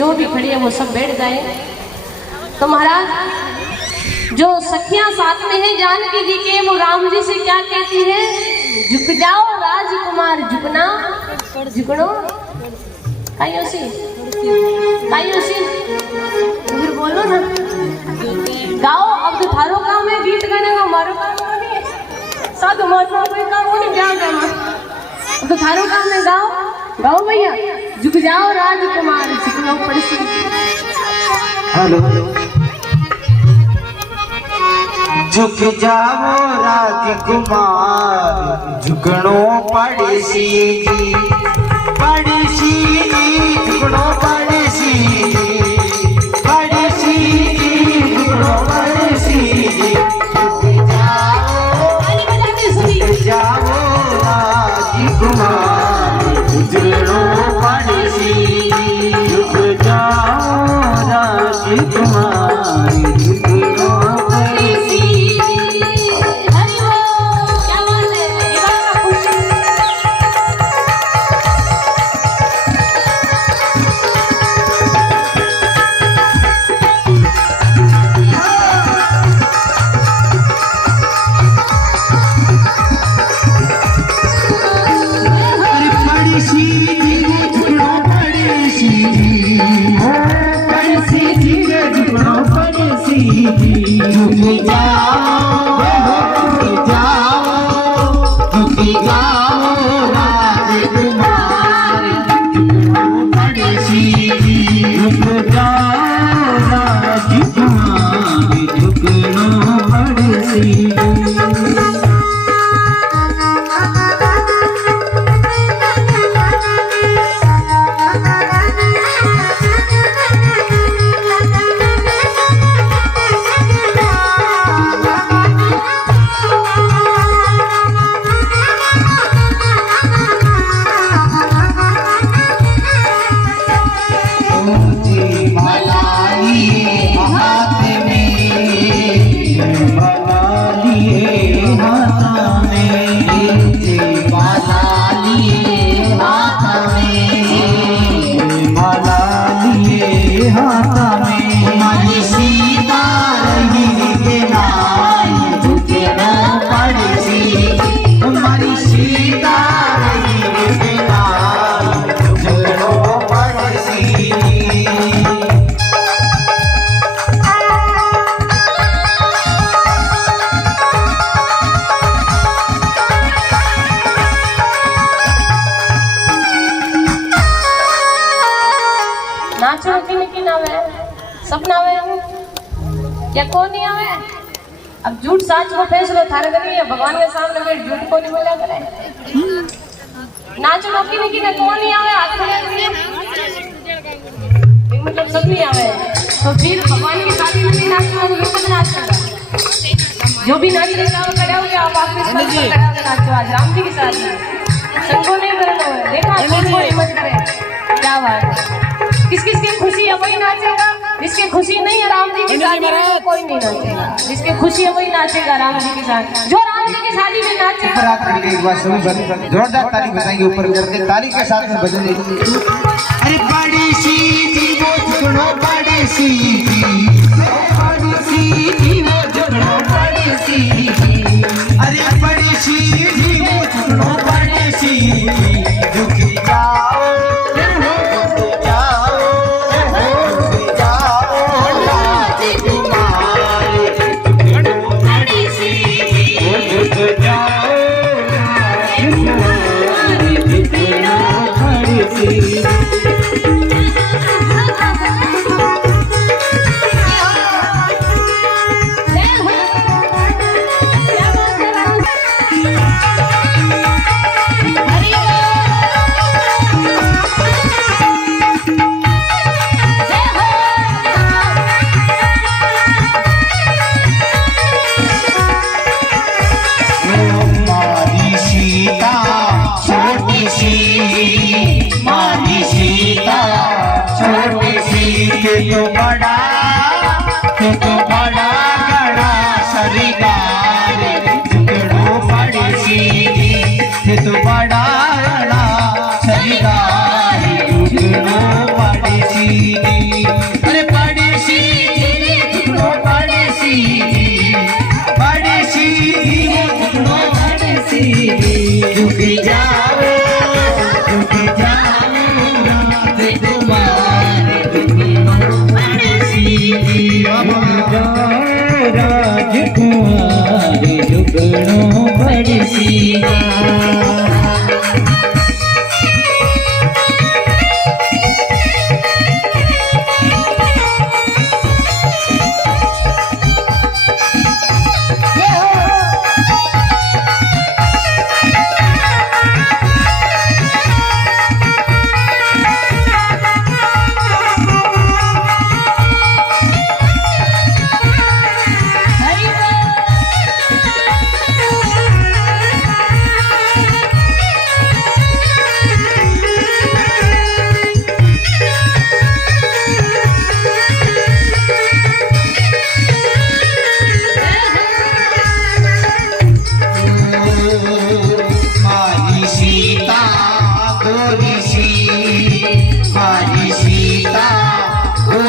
जो भी खड़ी है वो सब बैठ जाए। तो महाराज जो सखियां साथ में है जानकी जी के, वो राम जी से क्या कहती है? झुक जाओ राजकुमार झुकना झुकनो कायोसी फिर बोलो ना, गाओ। अब तो थारो काम है गीत गाने का, हमारो काम नहीं है। साधु महात्मा कोई काम नहीं, क्या काम है? अब तो थारो काम है, गाओ गाओ भैया। झुक जाओ राजकुमार झुकनो पड़सी। हेलो झुक जाओ राजकुमार झुकनो पड़सी जी, पड़सी जी झुकनो पड़सी जी, पड़सी जी झुकनो पड़सी जी। झुक जाओ राजकुमार झुकनो पड़सी, झुक जाओ राजकुमार झुकनो पड़सी। सपना आवे या कौन नहीं आवे? अब झूठ साच को फैसलो थारे करी है, भगवान के सामने में झूठ को नहीं बोला करे। नाच लोकी नहीं कि कौन नहीं आवे, हाथ खड़े करिए, मतलब सब नहीं आवे। तो फिर भगवान की शादी में नहीं नाचना तो बिल्कुल नाचेगा। जो भी नाच रहा है खड़े हो गया, आप आपके साथ खड़ा होकर नाचो। आज राम जी की शादी संगो नहीं करना है, देखा कौन को हिम्मत करे, क्या बात है। किस किस की खुशी है वही नाचेगा, जिसकी खुशी नहीं है राम जी की शादी में कोई नहीं नाचेगा। जिसकी खुशी है वही नाचेगा राम जी की शादी। जो राम जी की शादी में नाचेगा, बरात के एक बार सभी जोरदार ताली बजाएंगे, ऊपर करके ताली के साथ में बजेंगे। अरे बड़ी सी जी वो झुकनो पड़सी जी, पड़सी जी वो झुकनो पड़सी जी, अरे बड़ी सी जी वो झुकनो पड़सी जी। झुक जाओ तो बड़ा गड़ा सरिगार झुकनो पड़सी, तो बड़ा गड़ा सरिगार झुकनो पड़सी।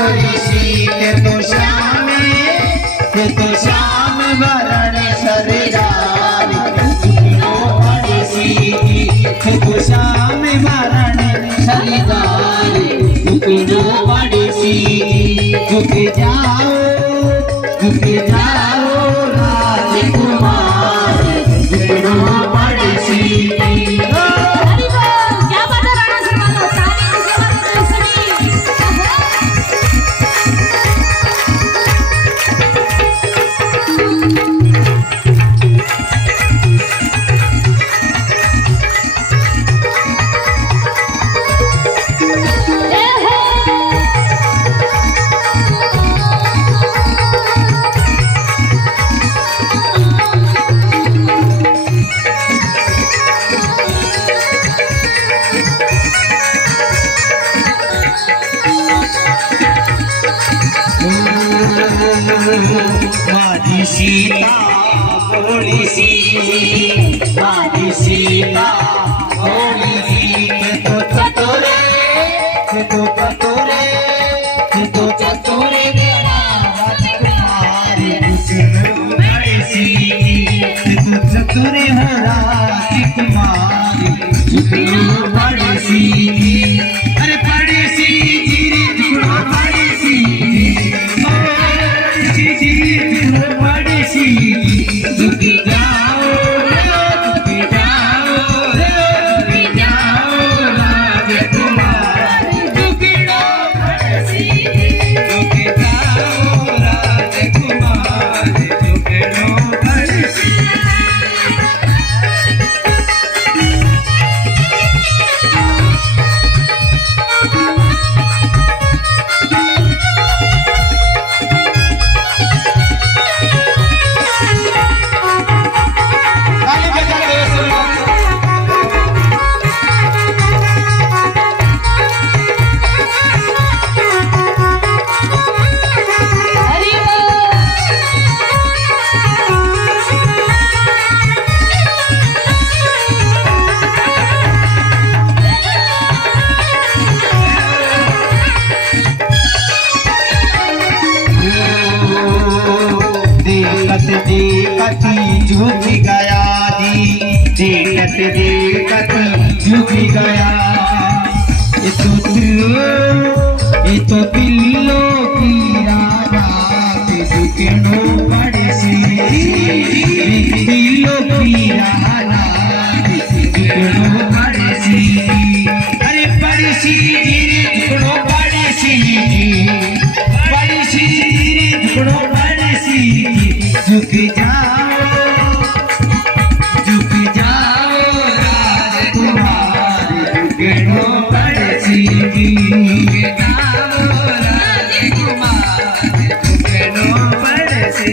के तो श्याम वरण सरदार झुकनो पड़सी तो श्याम वरण सरदार झुकनो पड़सी झुक जाओ राजकुमार झुकनो पड़सी क्या बात है राणा सरवालो सारी की सेवा तो सुनी मारी सीता भोली सी मारी सीता भोली सी तो चतुरे राजकुमारी सी तो चतुरे हो राजकुमारी बड़ी सी अरे बड़ी सी बड़ी सी झुक जाओ राजकुमार झुकनो पड़सी देखत झुक गया देखत झुक गया ये तो पिल्लो की रात झुकनो पड़सी पिल्लो की रात झुकनो पड़सी अरे पड़सी झुकनो पड़सी झुकनो पड़सी झुक जाओ राजकुमार झुकनो पड़सी झुक जाओ राजकुमार झुकनो पड़सी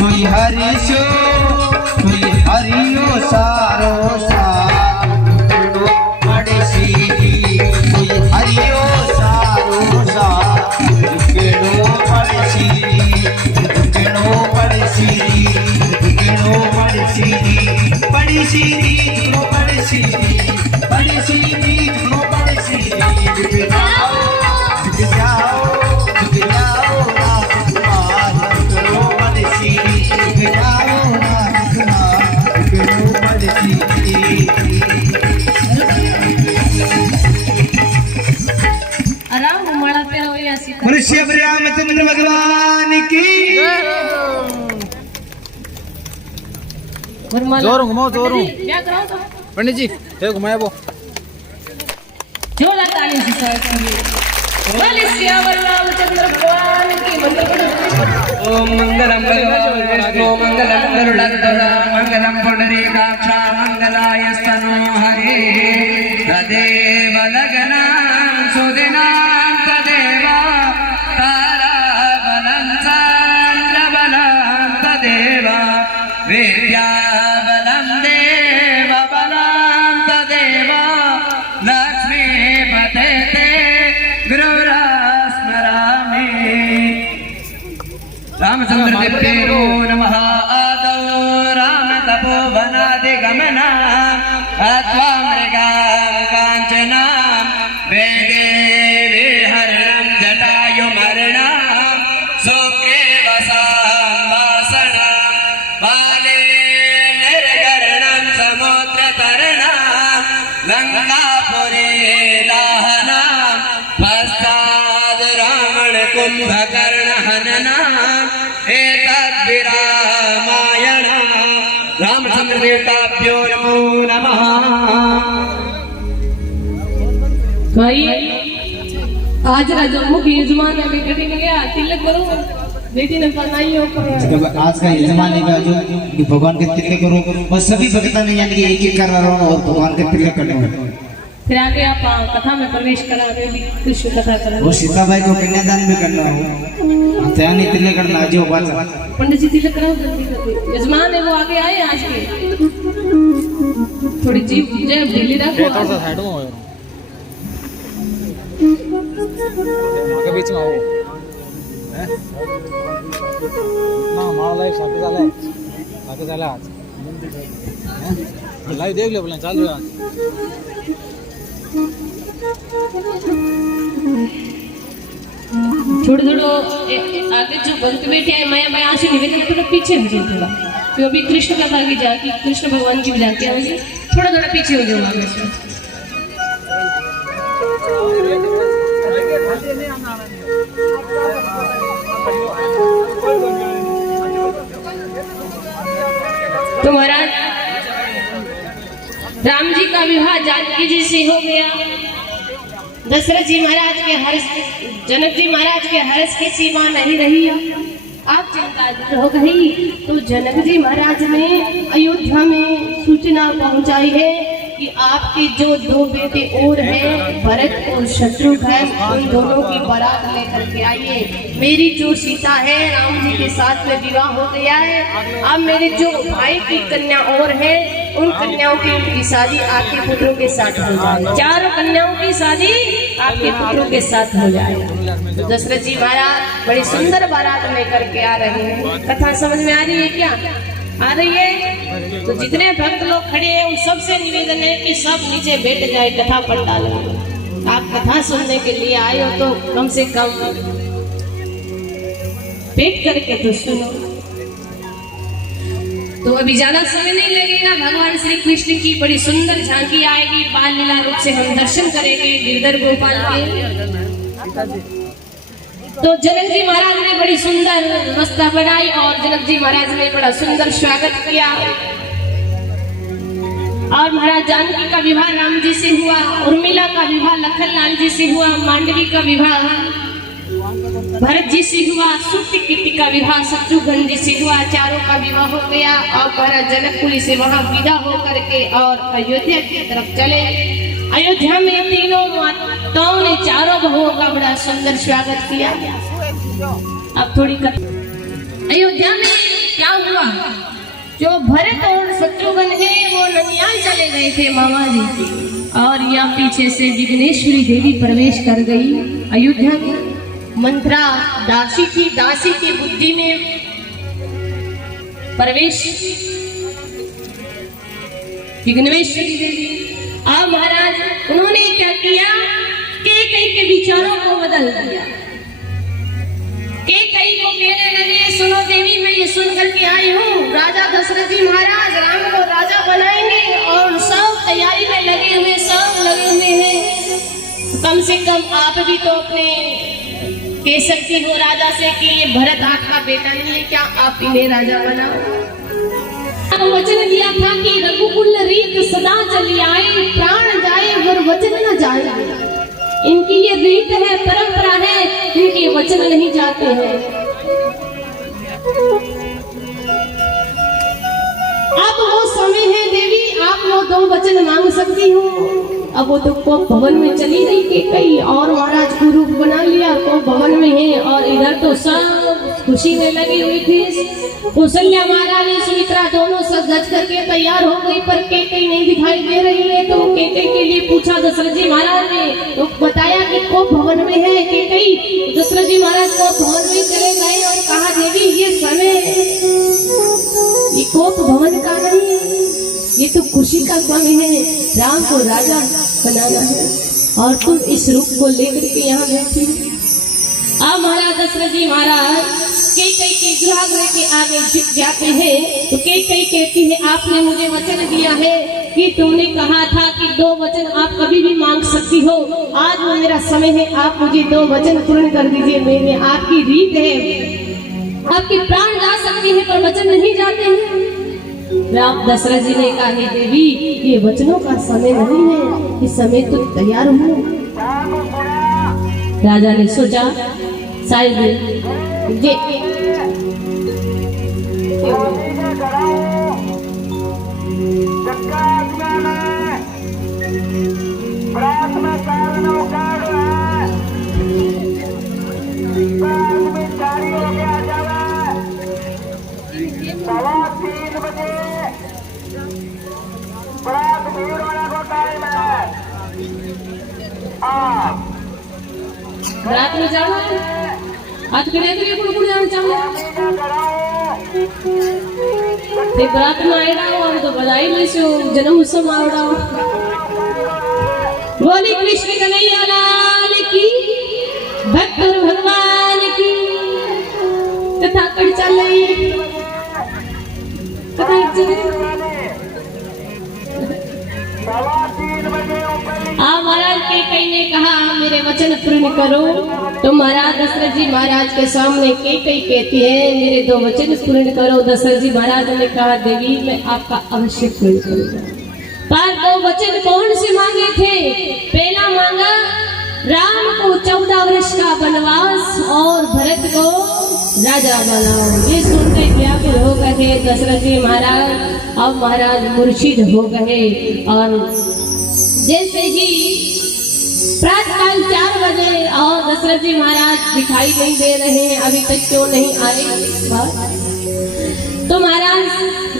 कोई हरिशो कोई हरियो सारो सारो पड़सी कोई हरियो सारो सारो पड़सी पड़सी पड़सी पड़सी पड़सी पड़सी पड़सी मनुष्य रामचंद्र भगवान की जोर घुमाओ जोर क्या कराओ तो पंडित जी घुमाए वो जोरदार ताली से स्वागत करिए। बोले सियावर रामचंद्र भगवान की मंगल। ओम मंगलम विष्णु मंगलम गरुड़ध्वज मंगलम पुंडरीकाक्ष मंगलायस्तनो हरे तदेव लग्नं सुदिनं तदेव ताराबलं चन्द्रबलं तदेव विद्याबलं देवबलं तदेव लक्ष्मीपते ते गुरुरास्मरामि। रामचंद्र देवतेरो नमः। आदौ राम तपोवनादिगमना अथवा मृगां काञ्चना वेगे विहरणं जटायुमर्णा सुखे वसाम्बासना बाले निर्गरणं समुद्रतरणा लङ्कापुरी दाहना पश्चाद् रावण कुम्भकर्ण हनना एतद्विरामायण। रामचंद्र देवताभ्यो नमो नमः। भाई आज राजा मुख्य यजमान है बेटी ने गया तिलक करो बेटी ने करनाई हो जब आज का यजमान है जो कि भगवान के तिलक करो बस सभी भक्तों ने यानी कि एक एक कर रहा हूँ और भगवान के तिलक करने हैं। फिर आगे आप कथा में प्रवेश करा के भी कृष्ण कथा करा। वो सीताबाई को कन्यादान भी करना हो त्याग नहीं तिलक करना जो बात पंडित जी तिलक कराओ जल्दी जल्दी। यजमान है वो आगे आए आज के थोड़ी जीव जय ढीली रखो थोड़ा सा साइड में हो आगे बीच में आओ हैं ना हमारा लाइव साथे चला आज लाइव देख ले बोले चालू है आज। थोड़ा थोड़ा आगे जो भक्त बैठे हैं मैं आशु निवेदन थोड़ा पीछे हो जाए थोड़ा तो अभी कृष्ण कथा की जाके कृष्ण भगवान की जाके आएंगे थोड़ा थोड़ा पीछे हो जाओ आगे से। तो महाराज राम जी का विवाह जानकी जी से हो गया। दशरथ जी महाराज के हर्ष जनक जी महाराज के हर्ष की सीमा नहीं रही। आप चिंतित हो गई तो जनक जी महाराज ने अयोध्या में सूचना पहुंचाई है कि आपके जो दो बेटे और हैं भरत और शत्रुघ्न उन दोनों की बारात लेकर के आइए। मेरी जो सीता है राम जी के साथ में विवाह हो गया है। अब मेरे जो भाई की कन्या और है उन कन्याओं की शादी आपके पुत्रों के साथ हो जाए। चारों कन्याओं की शादी आपके पुत्रों के साथ हो जाए। तो दशरथ जी महाराज बड़ी सुंदर बारात लेकर के आ रहे हैं। कथा समझ में आ रही है क्या? आ रही है? तो जितने भक्त लोग खड़े हैं उन सबसे निवेदन है कि सब नीचे बैठ जाए कथा पंडाल में। आप कथा सुनने के लिए आए हो तो कम से कम बैठ करके तो सुनो। तो अभी ज्यादा समय नहीं लगेगा। भगवान श्री कृष्ण की बड़ी सुंदर झांकी आएगी। बाल लीला रूप से हम दर्शन करेंगे गिरधर गोपाल के। तो जनक जी महाराज ने बड़ी सुंदर व्यवस्था बनाई और जनक जी महाराज ने बड़ा सुंदर स्वागत किया। और महाराज जानकी का विवाह राम जी से हुआ, उर्मिला का विवाह लखन लाल जी से हुआ, मांडवी का विवाह भरत जी से हुआ, सुकृति का विवाह शत्रुघ्न जी से हुआ। चारों का विवाह हो गया और महाराज जनकपुरी से वहां विदा होकर के और अयोध्या की तरफ चले। अयोध्या में तीनों माताओं ने चारों बहुओं का बड़ा सुंदर स्वागत किया। अब थोड़ी अयोध्या में क्या हुआ, जो भरत और शत्रुघ्न है वो ननियाल चले गए थे मामा जी और यहाँ पीछे से विघ्नेश्वरी देवी प्रवेश कर गई अयोध्या में। मंत्रा दासी थी, दासी की बुद्धि में प्रवेश विघ्नेश्वरी देवी। अब महाराज उन्होंने क्या किया कि कई के विचारों को बदल दिया। कई को कहने लगे सुनो देवी मैं ये सुन करके आई हूँ राजा दशरथ जी महाराज राम को राजा बनाएंगे और सब तैयारी में लगे हुए हैं। कम से कम आप भी तो अपने कह सकती हो राजा से कि ये भरत आपका बेटा नहीं है, क्या आप इन्हें राजा बनाओ। वचन दिया था कि रघुकुल रीत सदा चली आए, प्राण जाए और वचन न जाए। इनकी ये रीत है, परंपरा है, इनके वचन नहीं जाते हैं। अब वो समय है देवी, आप वो 2 वचन मांग सकती हो। अब वो तो कोप भवन में चली गई के कई और महाराज को रूप बना लिया, कोप भवन में है और इधर तो सब खुशी में लगी हुई थी। कौशल्या महारानी सुमित्रा दोनों सज करके तैयार हो गई, पर केकई नहीं दिखाई दे रही है। तो केकई के लिए पूछा दशरथ जी महाराज ने, तो बताया कि कोप भवन में है केकई। दशरथ जी महाराज कोप भवन में चले गए और कहा देवी ये समय ये कोप भवन का नहीं है, ये तो खुशी का समय है, राम को राजा बनाना है और तुम इस रूप को लेकर के यहाँ बैठी हो। अब महाराज दशरथ जी महाराज केकई के दुराग्रह के आगे झुक जाते हैं। तो केकई कहती है आपने मुझे वचन दिया है कि तुमने कहा था कि 2 वचन आप कभी भी मांग सकती हो, आज वो मेरा समय है, आप मुझे 2 वचन पूर्ण कर दीजिए। मेरे आपकी रीत है, आपके प्राण जा सकती है पर वचन नहीं जाते हैं। राम दशरथ जी ने कहा हे देवी ये वचनों का समय नहीं है, इस समय तुम तैयार हो। राजा ने सोचा शायद ये रात में जाना है, आज के लिए कुड़ जाना चाहिए। रात में आएगा और तो बधाई में से जन्म उत्सव आवड़ा। बोली कृष्ण कन्हैया लाल की, भक्त भगवान की कथा कड़ चल रही है, कथा चल महाराज केकई ने कहा मेरे वचन पूर्ण करो। तो महाराज दशरथ जी महाराज के सामने केकई कहती है मेरे 2 वचन पूर्ण करो। दशरथ जी महाराज ने कहा देवी मैं आपका अवश्य पूर्ण करूंगा। पर 2 वचन कौन से मांगे थे? पहला मांगा राम को 14 वर्ष का वनवास और भरत को राजा बनाओ। ये सुनकर व्याकुल हो गए दशरथ जी महाराज। अब महाराज मुर्शिद हो गए और जैसे ही प्रातःकाल 4 बजे और दशरथ जी महाराज दिखाई नहीं दे रहे हैं, अभी तक क्यों नहीं आए? तो महाराज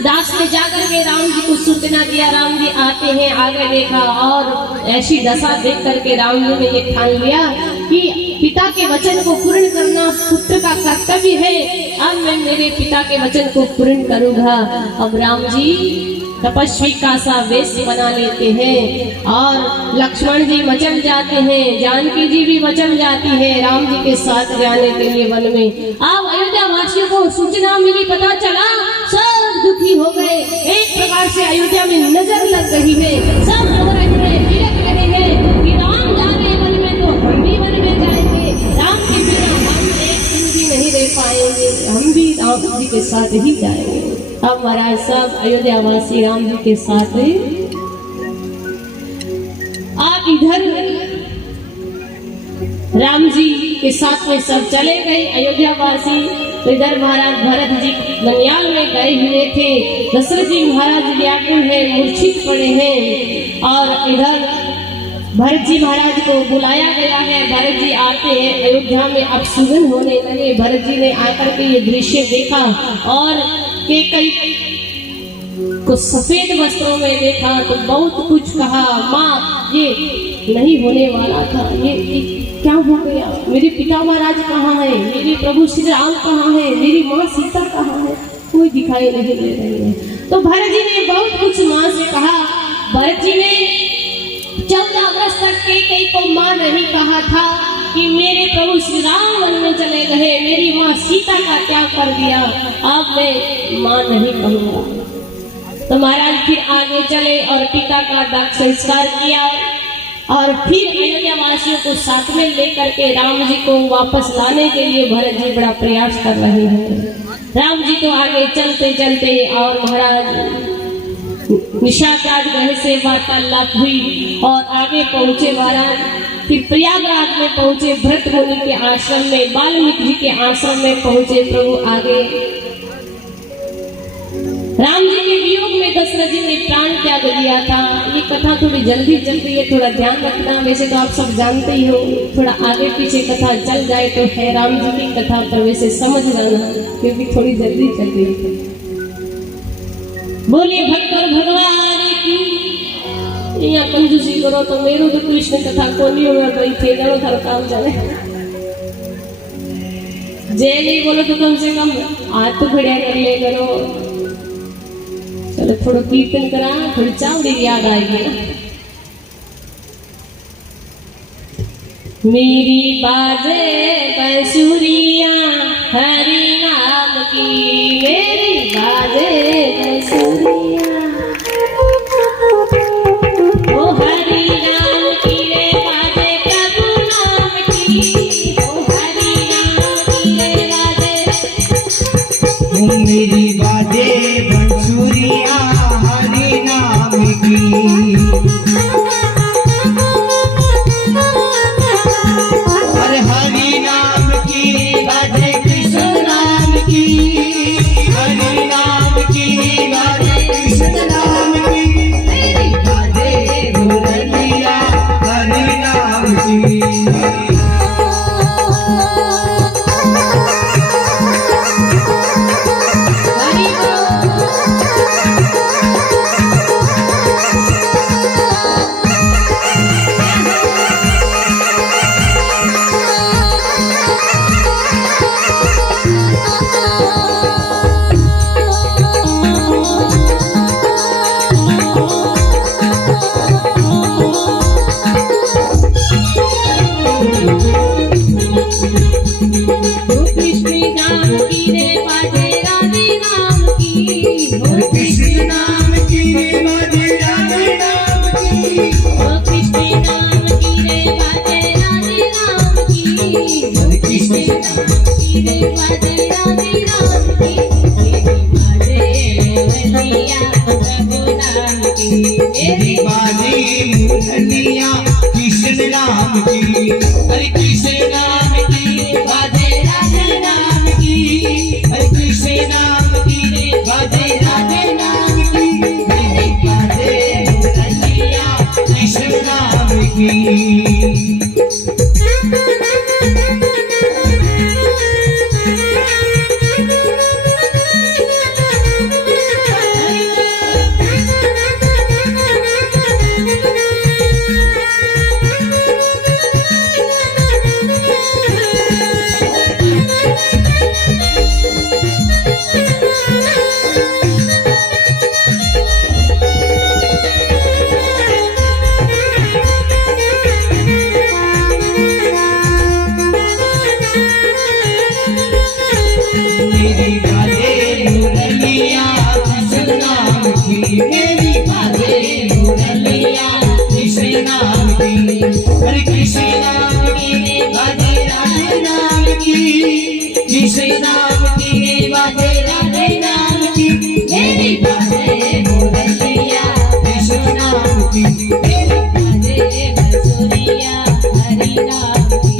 दास ने जाकर के राम जी को सूचना दिया, राम जी आते हैं। आगे देखा और ऐसी दशा देख करके राम जी ने ये ठान लिया कि पिता के वचन को पूर्ण करना पुत्र का कर्तव्य है। अब मैं मेरे पिता के वचन को पूर्ण करूंगा। अब राम जी तपस्वी का सा वेश बना लेते हैं और लक्ष्मण जी मचल जाते हैं, जानकी जी भी मचल जाती है राम जी के साथ जाने के लिए वन में। अब अयोध्या वासियों को सूचना मिली, पता चला, सब दुखी हो गए। एक प्रकार से अयोध्या में नजर लग रही है, सब रो रहे हैं, बिलख रहे हैं कि राम जा रहे वन में तो हम भी वन में जाएंगे, राम के बिना हम एक दिन भी नहीं रह पाएंगे, हम भी राम जी के साथ ही जाएंगे। अब महाराज सब अयोध्या वासी राम जी के साथ आप इधर राम जी के साथ में सब चले गए अयोध्या वासी। तो इधर महाराज भरत जी ननियाल में गए हुए थे। दशरथ जी महाराज व्याकुल है, मूर्छित पड़े हैं और इधर भरत जी महाराज को बुलाया गया है। भरत जी आते हैं अयोध्या में, अब सुगंध होने लगे। भरत जी ने आकर के ये दृश्य देखा और केकई को सफेद वस्त्रों में देखा तो बहुत कुछ कहा, माँ ये नहीं होने वाला था, ये क्या हो गया? मेरे पिता महाराज कहाँ है? मेरे प्रभु श्री राम कहाँ है? मेरी माँ सीता कहाँ है? कोई दिखाई नहीं दे रही है। तो भरत जी ने बहुत कुछ माँ से कहा। भरत जी ने 14 वर्ष तक केकई को माँ नहीं कहा था कि मेरे प्रभु श्री राम वन में चले गए, मेरी माँ सीता का त्याग कर दिया, अब मैं माँ नहीं कहूँगा। तो महाराज फिर आगे चले और पिता का दाह संस्कार किया और फिर अयोध्या वासियों को साथ में लेकर के राम जी को वापस लाने के लिए भरत जी बड़ा प्रयास कर रहे हैं। राम जी तो आगे चलते चलते और महाराज निशाचर ग्रह से वार्तालाप हुई और आगे पहुंचे महाराज। कि प्रयागराज में पहुंचे, भरत मुनि के आश्रम में, वाल्मीकि जी के आश्रम में पहुंचे प्रभु आगे। राम जी के वियोग में दशरथ जी ने प्राण त्याग दिया था। ये कथा थोड़ी जल्दी चल रही है, थोड़ा ध्यान रखना। वैसे तो आप सब जानते ही हो, थोड़ा आगे पीछे कथा चल जाए तो है राम जी की कथा, पर वैसे समझ जाना क्योंकि थोड़ी जल्दी चल रही है। बोलिए भक्तर भगवान की। यहाँ कंजूसी करो तो मेरो तो कृष्ण कथा को नहीं होगा, कोई थे गणो थारो काम चले। जय नहीं बोलो तो कम से कम हाथ तो खड़े कर ले करो। चलो थोड़ा कीर्तन करा, थोड़ी चावड़ी याद आएगी ना। मेरी बाजे बंसुरिया हरि नाम की, मेरी बाजे बंसुरिया ओ हरि नाम की रे बाजे प्रभु नाम की, ओ हरि नाम की रे बाजे मेरी बाजे बंसुरिया हरि नाम की। अरे हरि नाम की बाजे कृष्ण नाम की, हरि नाम की बाजे कृष्ण नाम की, मेरी बाजे मुरलिया हरि नाम की। मेरी बाजे मुरलिया कृष्ण नाम की, हरे कृष्ण नाम की बाजे राधे नाम की, हरे कृष्ण नाम की बाजे राधे नाम की, मेरी बाजे मुरलिया कृष्ण नाम की। मेरी बाजे मुरलिया कृष्ण नाम की, मेरी बाजे मुरलिया कृष्ण नाम की, हरे कृष्ण नाम की बाजे राधे नाम की, कृष्ण नाम की बाजे राधे नाम की, मेरी बाजे मुरलिया कृष्ण नाम की, मेरी बाजे बंसुरिया हरि नाम की।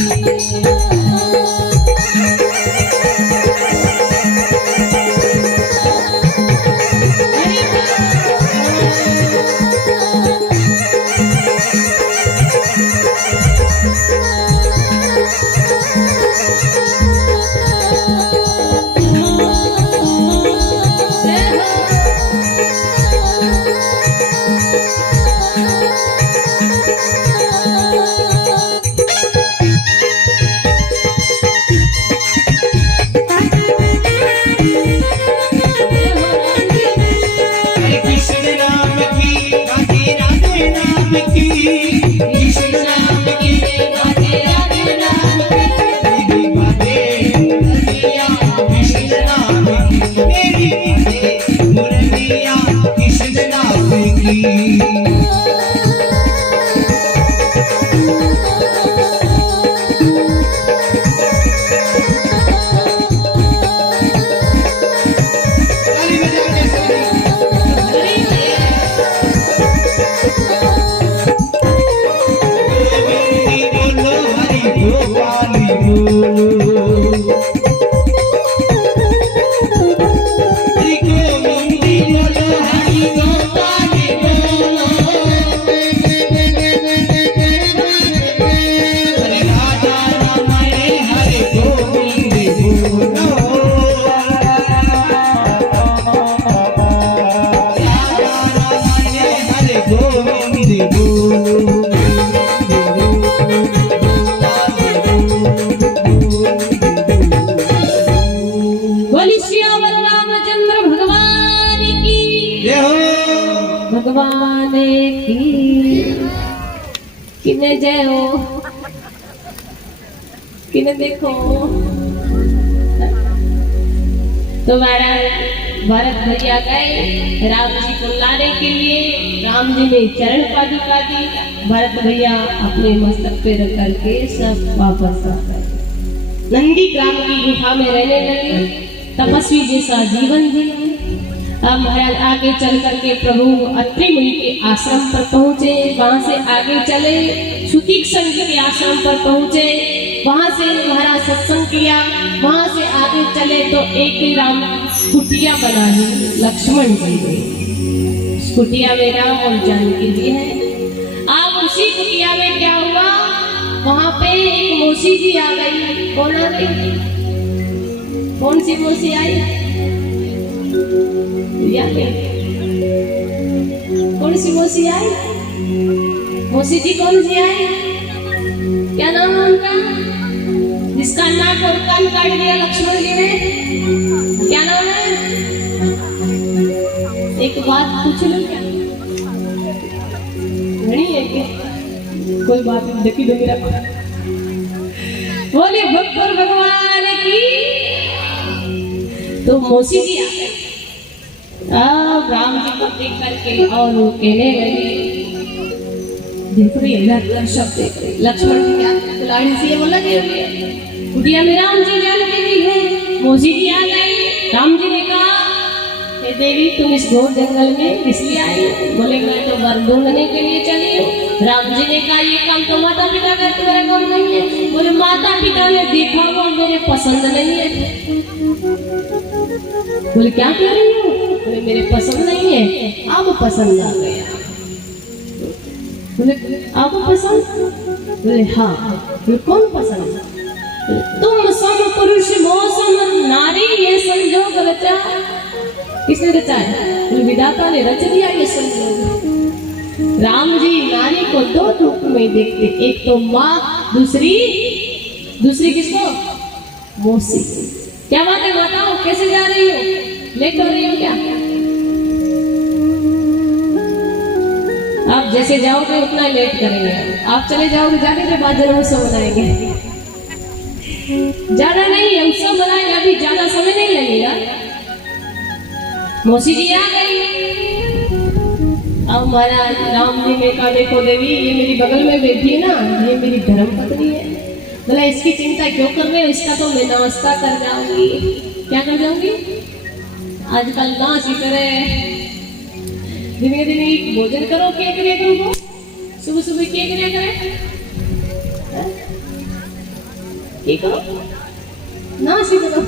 जय जय हो किने देखो तुम्हारा भरत भैया गए राम जी को लाने के लिए। राम जी ने चरण पादुका दी, भरत भैया अपने मस्तक पे रख करके सब वापस आ गए। नंदी ग्राम की गुफा में रहने लगे, तपस्वी जैसा जीवन जिए। अब महाराज आगे चल करके प्रभु अत्रि मुनि के आश्रम पर पहुंचे, वहां से आगे चले सुतीक्षण जी के आश्रम पर पहुंचे, वहां से महाराज सत्संग किया। वहां से आगे चले तो एक राम कुटिया बना ली लक्ष्मण जी ने। उस कुटिया में राम और जानकी जी है। अब उसी कुटिया में क्या हुआ, वहां पे एक मौसी जी आ गई। कौन आ गई? कौन सी मौसी आई? कौन सी मौसी आई? मौसी जी कौन सी आई? क्या नाम है उनका? जिसका नाक और कान काट दिया लक्ष्मण जी ने, क्या नाम है? एक बात पूछ लो, क्या घड़ी है क्या? कोई बात नहीं, देखी दो मेरा। बोले भक्त भगवान की। तो मौसी जी आ गई। अब राम जी को देख करके और वो कहने लगे, देख रही है शब्द देख रही। लक्ष्मण जी क्या कुलाड़ी से वो लगे हुए, कुटिया में राम जी जानकी जी है। मौसी जी आ गई। राम जी ने कहा, हे देवी तुम इस घोर जंगल में इसलिए आई? बोले मैं तो वर ढूंढने के लिए चली हूँ। राम जी ने कहा ये काम तो माता पिता का तुम्हारा काम नहीं है। बोले माता पिता ने देखा वो मेरे पसंद नहीं है। बोले क्या कह रही हो? बोले मेरे पसंद नहीं है। अब पसंद आ गया। बोले अब पसंद? बोले हाँ। बोले कौन पसंद? तुम सम पुरुष मौसम नारी ये संजोग रचा। किसने रचा है? बोले विधाता ने रच दिया ये संजोग। राम जी नारी को दो रूप में देखते, एक तो माँ, दूसरी किसको? मौसी। क्या बात है माताओं, कैसे जा रही हो? लेट हो रही हो क्या? आप जैसे जाओगे उतना लेट करेंगे। आप चले जाओगे, जाने के बाद जरूर उत्सव मनाएंगे। ज्यादा नहीं है, उत्सव मनाएंगे, अभी ज्यादा समय नहीं लगेगा। मौसी जी आ गई। अब महाराज राम जी ने कहा, देखो देवी ये मेरी बगल में बैठी है ना, ये मेरी धर्म पत्नी है। बोला इसकी चिंता क्यों कर रहे हो, इसका तो मैं नाश्ता कर जाऊंगी। क्या कर जाऊंगी? आजकल नाच ही करे, धीरे धीरे भोजन करो, क्या करिए करो, सुबह सुबह क्या करिए करे, नाच ही करो।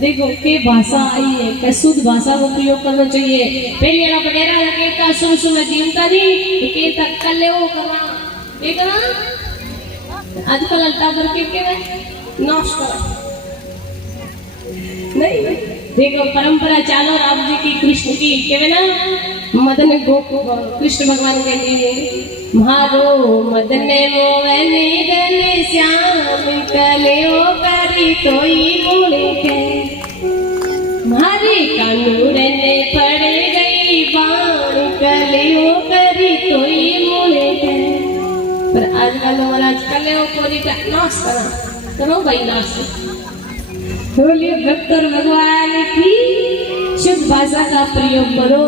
देखो के भाषा आई है, क्या शुद्ध भाषा को प्रयोग करना चाहिए। पहले वाला बगैरा लगे सुन सुन जीवता नहीं तो के तक कर ले वो करना देखना। आजकल अल्टा करके के नाश करो नहीं। देखो परंपरा चालो राम जी की, कृष्ण की के ना मदन गोप कृष्ण भगवान के लिए मारो मदन मोहन गन श्याम कले करी तोई मोड़े के मारे कानूर ने पड़ गई बाण कले करी तोई मोड़े के। पर आजकल महाराज कले पूरी का नाश करो भाई नाश। बोलिए भक्त भगवान की, शुद्ध भाषा का प्रयोग करो।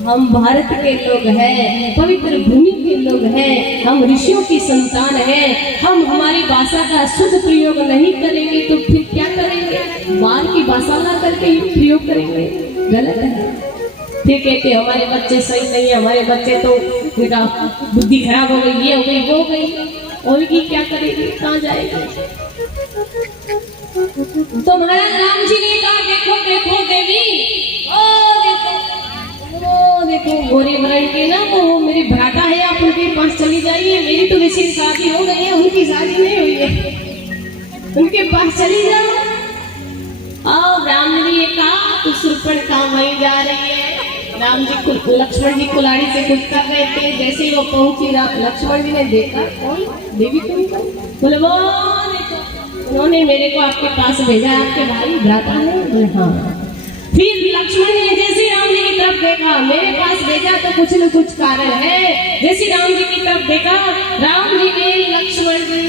हम भारत के लोग हैं, पवित्र भूमि के लोग हैं, हम ऋषियों की संतान हैं। हम हमारी भाषा का शुद्ध प्रयोग नहीं करेंगे तो फिर क्या करेंगे? बाहर की भाषा ला करके प्रयोग करेंगे, गलत है। फिर कहते हमारे बच्चे सही नहीं है, हमारे बच्चे तो बुद्धि खराब हो गई, ये हो गई, वो हो गई। और की क्या करेगी, कहाँ जाएगी? तो महाराज राम जी ने कहा, देखो देखो देवी, देखो गोरे वर्ण के ना वो मेरे भ्राता है, आप उनके पास चली जाइए। मेरी तो वैसे शादी हो गई है, उनकी शादी नहीं हुई है, उनके पास चली जाओ। और राम जी ने कहा तो सुरपण काम वही जा रही है। राम जी लक्ष्मण जी कुलाड़ी से कुछ कर रहे थे, जैसे ही वो पहुंची लक्ष्मण जी ने देखा, कौन देवी तुम? बोले वो देखो उन्होंने मेरे को आपके पास भेजा, आपके भाई भ्राता है। बोले हाँ। फिर लक्ष्मण ने जैसे राम जी की तरफ देखा, मेरे पास भेजा तो कुछ न कुछ कारण है। जैसे राम जी की तरफ देखा, राम जी ने लक्ष्मण जी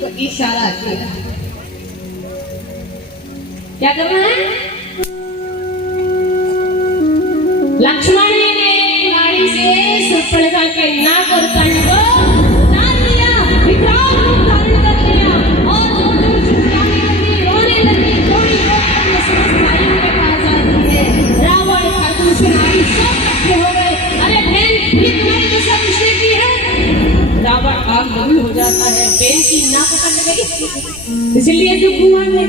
को इशारा किया। क्या करना है? लक्ष्मण ने गाड़ी से शूर्पणखा के नाक और कान को उतार दिया, विकराल रूप धारण कर लिया और जोर-जोर से चिल्लाने लगी, रोने लगी। थोड़ी देर में समस्त भाइयों के पास आती है। रावण, खरदूषण आदि सब इकट्ठे हो गए। अरे बहन, ये तुम्हारी दशा किसने की है? रावण आग बबूल हो जाता है, बहन की नाक कट गई, इसलिए दुख हुआ है।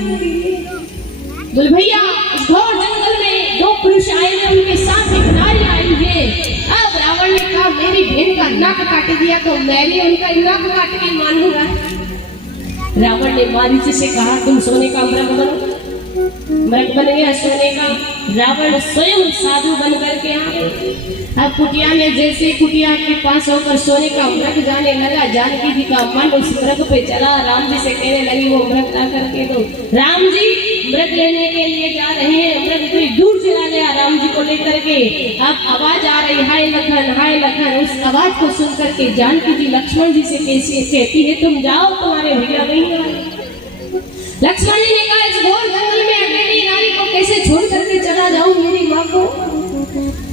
बोल भैया, उस घोर जंगल में दो पुरुष आए हैं, उनके साथ एक नारी आई है। अब रावण ने कहा मेरी बहन का नाक काट दिया तो मैं भी उनका नाक काट के मानूंगा। रावण ने मारीच से कहा तुम सोने का मृग बनो। मृग बन गया सोने का। रावण स्वयं साधु बन करके आ गए। अब कुटिया में जैसे कुटिया के पास होकर सोने का मृग जाने लगा, जानकी जी का मन उस मृग पे चला। राम जी से कहने लगी वो मृग ला करके दो। राम जी मृग लेने के लिए जा रहे हैं, मृग कोई दूर चला गया राम जी को लेकर के। अब आवाज आ रही, हाय लखन, हाय लखन। उस आवाज को सुन करके जानकी जी लक्ष्मण जी से कैसे कहती है तुम जाओ, तुम्हारे भैया नहीं आए। लक्ष्मण जी ने कहा इस घोर जंगल में अकेली नारी को कैसे छोड़ करके चला जाऊं मेरी माँ को।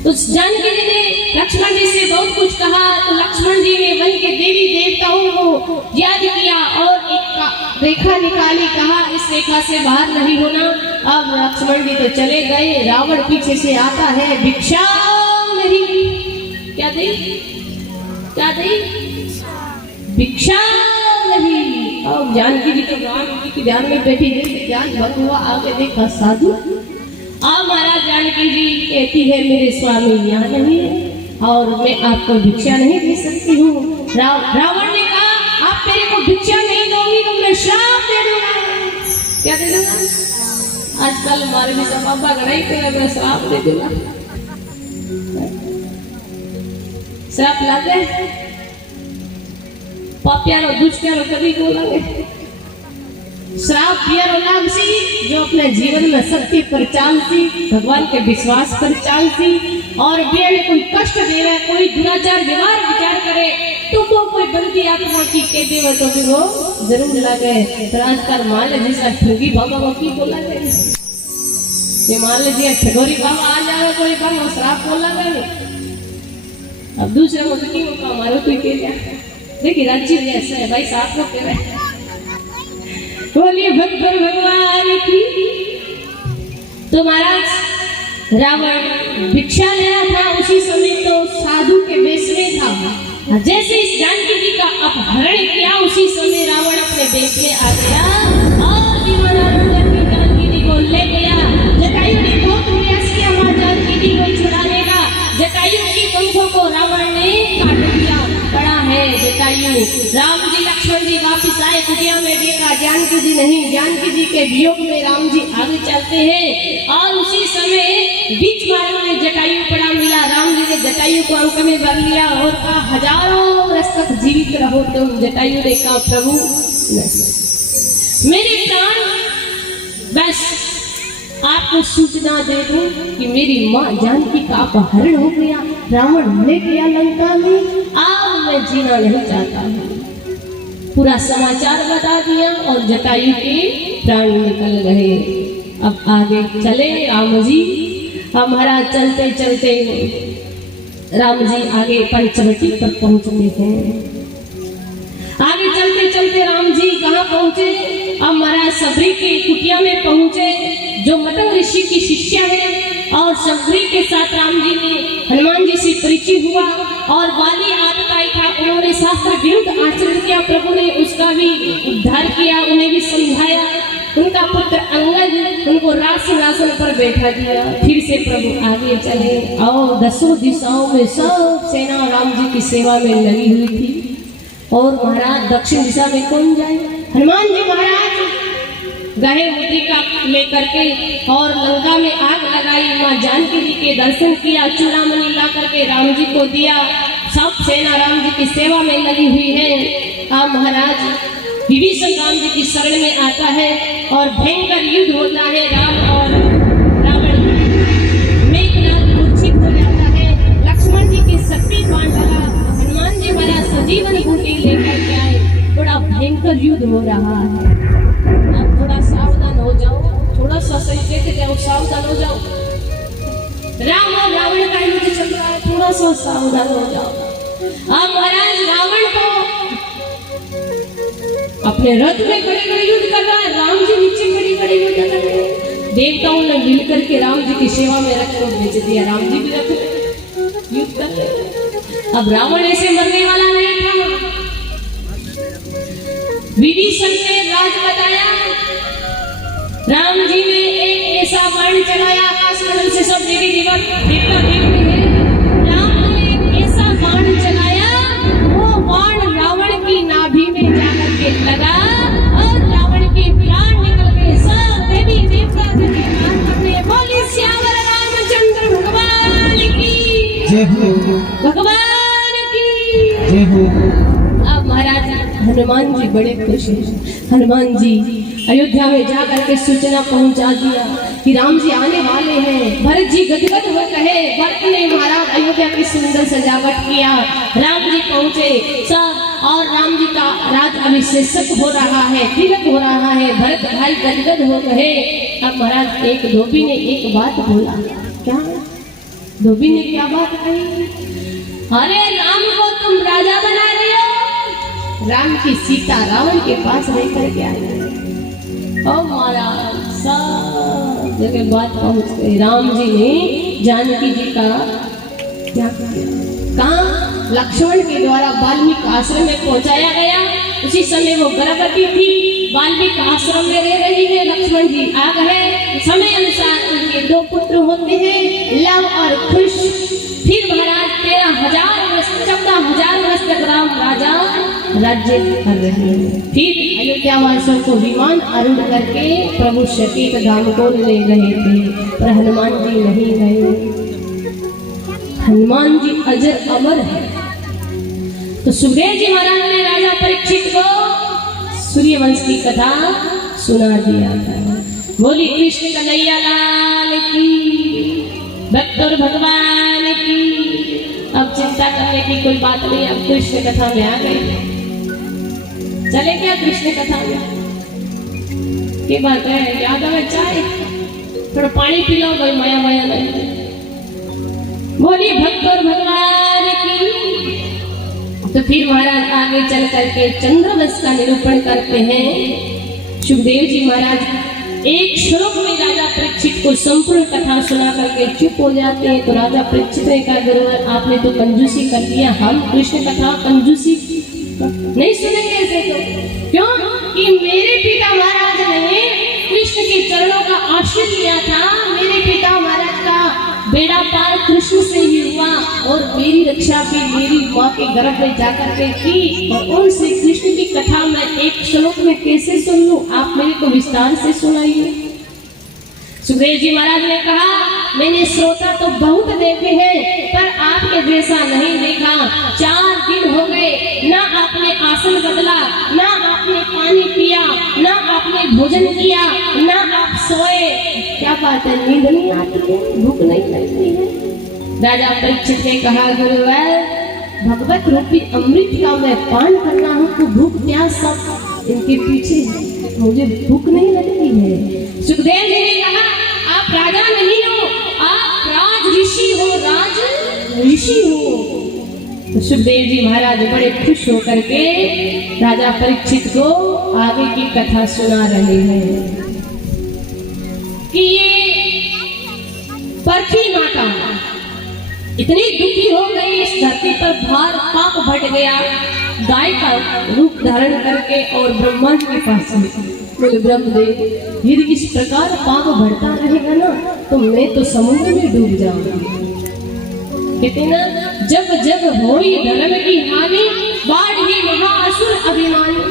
तो जानकी जी ने लक्ष्मण जी से बहुत कुछ कहा। तो लक्ष्मण जी ने वन के देवी देवताओं को याद किया और एक रेखा निकाली, कहा इस रेखा से बाहर नहीं होना। अब लक्ष्मण जी तो चले गए। रावण पीछे से आता है, भिक्षा नहीं, क्या दे, क्या दे, भिक्षा नहीं। और जानकी जी तो राम जी के ध्यान में बैठी है, ध्यान भंग हुआ, आगे देखा साधु। अब महाराज जानकी जी कहती है मेरे स्वामी यहाँ नहीं है और मैं आपको भिक्षा नहीं दे सकती हूँ। रावण ने कहा आप मेरे को भिक्षा नहीं दोगी तो मैं श्राप दे दूंगा। क्या दे दूंगा? आजकल हमारे भी सब बाबा गढ़ाई पे मैं श्राप दे दूंगा। श्राप लाते पापियारो दुष्कर्म कभी बोलेंगे। श्राप पियर लागसी जो अपने जीवन में सत्य पर चालती, भगवान के विश्वास पर चालती और बेड़ कोई कष्ट दे रहा है, कोई दुराचार व्यवहार विचार करे तो वो कोई बंदी आत्मा की कह देवे तो भी वो जरूर लगे। तो आजकल मान लीजिए जैसा ठगी बाबा वकी बोला गया, ये मान लीजिए ठगोरी बाबा आ जाए कोई बाबा श्राप बोला गया। अब दूसरे को की होगा हमारे कोई कह जाए देखिए राज्य ऐसा है भाई साथ को कह रहे बोलिए भगवान भगवान की। तो महाराज रावण भिक्षा लिया था, उसी समय तो साधु के वेश में था। जैसे इस जानकी जी का अपहरण किया उसी समय रावण अपने वेश में आ गया और दीवाना की जानकी जी को ले गया। जटायु ने बहुत प्रयास किया मां जानकी जी को छुड़ाने का। जटायु की पंखों को रावण ने काट दिया। बड़ा है जटायु। राम जी लक्ष्मण जी वापिस आए, कुटिया में देखा जानकी जी नहीं। जानकी जी के वियोग में राम जी आगे चलते हैं और उसी समय बीच मार्ग में जटायु पड़ा मिला। राम जी ने जटायु को अंक में भर लिया और कहा हजारों वर्ष तक जीवित रहो तुम। जटायु ने कहा प्रभु मेरे प्राण, बस आपको सूचना दे दूं कि मेरी माँ जानकी का अपहरण हो गया, रावण ले गया लंका में, अब मैं जीना नहीं चाहता हूँ। पूरा समाचार बता दिया और जटायु के प्राण निकल गए। अब आगे चले राम जी। हमारा चलते चलते राम जी आगे पंचवटी पर पहुंचते हैं। आगे चलते चलते राम जी कहाँ पहुंचे? अब महाराज सबरी के कुटिया में पहुंचे जो मतंग ऋषि की शिष्या है और सबरी के साथ राम जी ने हनुमान जी से परिचय हुआ और वाली आतताई था, उन्होंने शास्त्र विरुद्ध आचरण किया। प्रभु ने उसका भी उद्धार किया, उन्हें भी समझाया। उनका पुत्र अंगद उनको राज सिंहासन पर बैठा दिया। फिर से प्रभु आगे चले और दसों दिशाओं में सब सेना राम जी की सेवा में लगी हुई थी। और महाराज दक्षिण दिशा में कौन जाए? हनुमान जी महाराज गहे मुद्रिका लेकर के और लंका में आग लगाई। माँ जानकी जी के दर्शन किया, चूड़ामणि ला करके राम जी को दिया। सब सेना राम जी की सेवा में लगी हुई है। अब महाराज विभीषण राम जी की शरण में आता है और भयंकर युद्ध होता है राम और रावण। संजीवन बूटी लेकर के आए। बड़ा भयंकर युद्ध हो रहा है। आप थोड़ा सावधान हो जाओ, थोड़ा सा सही देख जाओ, सावधान हो जाओ। राम और रावण का युद्ध चल रहा है, थोड़ा सा सावधान हो जाओ। अब महाराज रावण तो अपने रथ में खड़े युद्ध कर रहा है, राम जी नीचे खड़े युद्ध कर रहे हैं। देवताओं ने मिलकर के राम जी की सेवा में रथ को भेज दिया, राम जी भी रथ में युद्ध कर रहे हैं। अब रावण ऐसे मरने वाला नहीं था। विभीषण ने राज बताया, राम जी ने एक ऐसा बाण चलाया, आकाश मंडल से सब देवी देवता देखते हैं। राम ने एक ऐसा बाण चलाया, वो बाण रावण की नाभि में जाकर के लगा और रावण के प्राण निकल गए। सब देवी देवता अपने बोली श्यावर रामचंद्र भगवान की जय हो, भगवान की जय हो। अब महाराज हनुमान जी बड़े खुश हैं। हनुमान जी अयोध्या में जाकर के सूचना पहुंचा दिया कि राम जी आने वाले हैं। भरत जी गदगद हो कहे, भरत ने महाराज अयोध्या की सुंदर सजावट किया। राम जी पहुंचे सब और राम जी का राज अभिषेक हो रहा है, तिलक हो रहा है। भरत भाई गदगद हो कहे। अब महाराज एक धोबी ने एक बात बोला। क्या धोबी ने क्या बात कही? अरे राम को तुम राजा बना रहे हो। राम की सीता रावण के पास लेकर के आई। और महाराज सब जगह बात पहुंच गई। राम जी ने जानकी जी का क्या किया? कहाँ? लक्ष्मण के द्वारा वाल्मीकि आश्रम में पहुंचाया गया। उसी समय वो गर्भवती थी, वाल्मीकि आश्रम में रह रही है। लक्ष्मण जी आ गए। समय अनुसार उनके 2 पुत्र होते हैं, लव और कुश। फिर महाराज 14,000 वर्ष तक राम राजा राज्य कर रहे हैं। फिर अयोध्या वासियों को विमान आरूढ़ करके प्रभु सकेत धाम को ले रहे थे, पर हनुमान जी नहीं गए। हनुमान जी अजर अमर है। तो सुखदेव जी महाराज ने राजा परीक्षित को सूर्यवंश की कथा सुना दिया था। बोली कृष्ण कन्हैया लाल की, भक्त और भगवान की। अब चिंता करने की कोई बात नहीं, अब कृष्ण कथा में आ गए। चले क्या कृष्ण कथा में? की बात है, याद आवे चाय, थोड़ा पानी पी लो, कोई माया माया नहीं। बोली भक्त और भगवान की। तो फिर महाराज आगे चल करके चंद्रवंश का निरूपण करते हैं। सुखदेव जी महाराज एक श्लोक में राजा परीक्षित को संपूर्ण कथा सुना करके चुप हो जाते हैं। तो राजा परीक्षित ने कहा, गुरुवर आपने तो कंजूसी कर दिया, हम कृष्ण कथा कंजूसी नहीं सुनेंगे ऐसे। तो क्यों कि मेरे पिता महाराज ने कृष्ण के चरणों का आश्रय लिया था। मेरे पिता महाराज का बेड़ा पार कृष्ण से ही हुआ और मेरी रक्षा भी मेरी माँ के गर्भ में जाकर के की। और उनसे कृष्ण की कथा मैं एक श्लोक में कैसे सुन लूं? आप मेरे को विस्तार से सुनाइए। सुखदेव जी महाराज ने कहा, मैंने श्रोता तो बहुत देखे हैं, पर आपके जैसा नहीं देखा। 4 दिन हो गए, ना आपने आसन बदला, ना आपने पानी पिया, ना आपने भोजन किया, ना आप सोए। क्या बात है, नींद नहीं आती है, भूख नहीं लगती है? राजा परीक्षित ने कहा, गुरुवर भगवत रूपी अमृत का मैं पान करना हूँ, तो भूख प्यास सब इनके पीछे है, मुझे भूख नहीं लगती है। सुखदेव जी ने कहा, आप राजा नहीं हो, आप राज ऋषि हो, राज ऋषि हो। तो सुखदेव जी महाराज बड़े खुश होकर के राजा परीक्षित को आगे की कथा सुना रहे हैं कि ये पृथ्वी माता इतनी दुखी हो गई, इस धरती पर भार पाप बढ़ गया, गाय का रूप धारण करके और ब्रह्मा जी के पास बोले, ब्रह्मदेव यदि इस प्रकार पाप बढ़ता रहेगा ना, तो मैं तो समुद्र में डूब जाऊंगा। कहते ना, जब जब होई धर्म की हानि, बाढ़ी महाअसुर अभिमानी।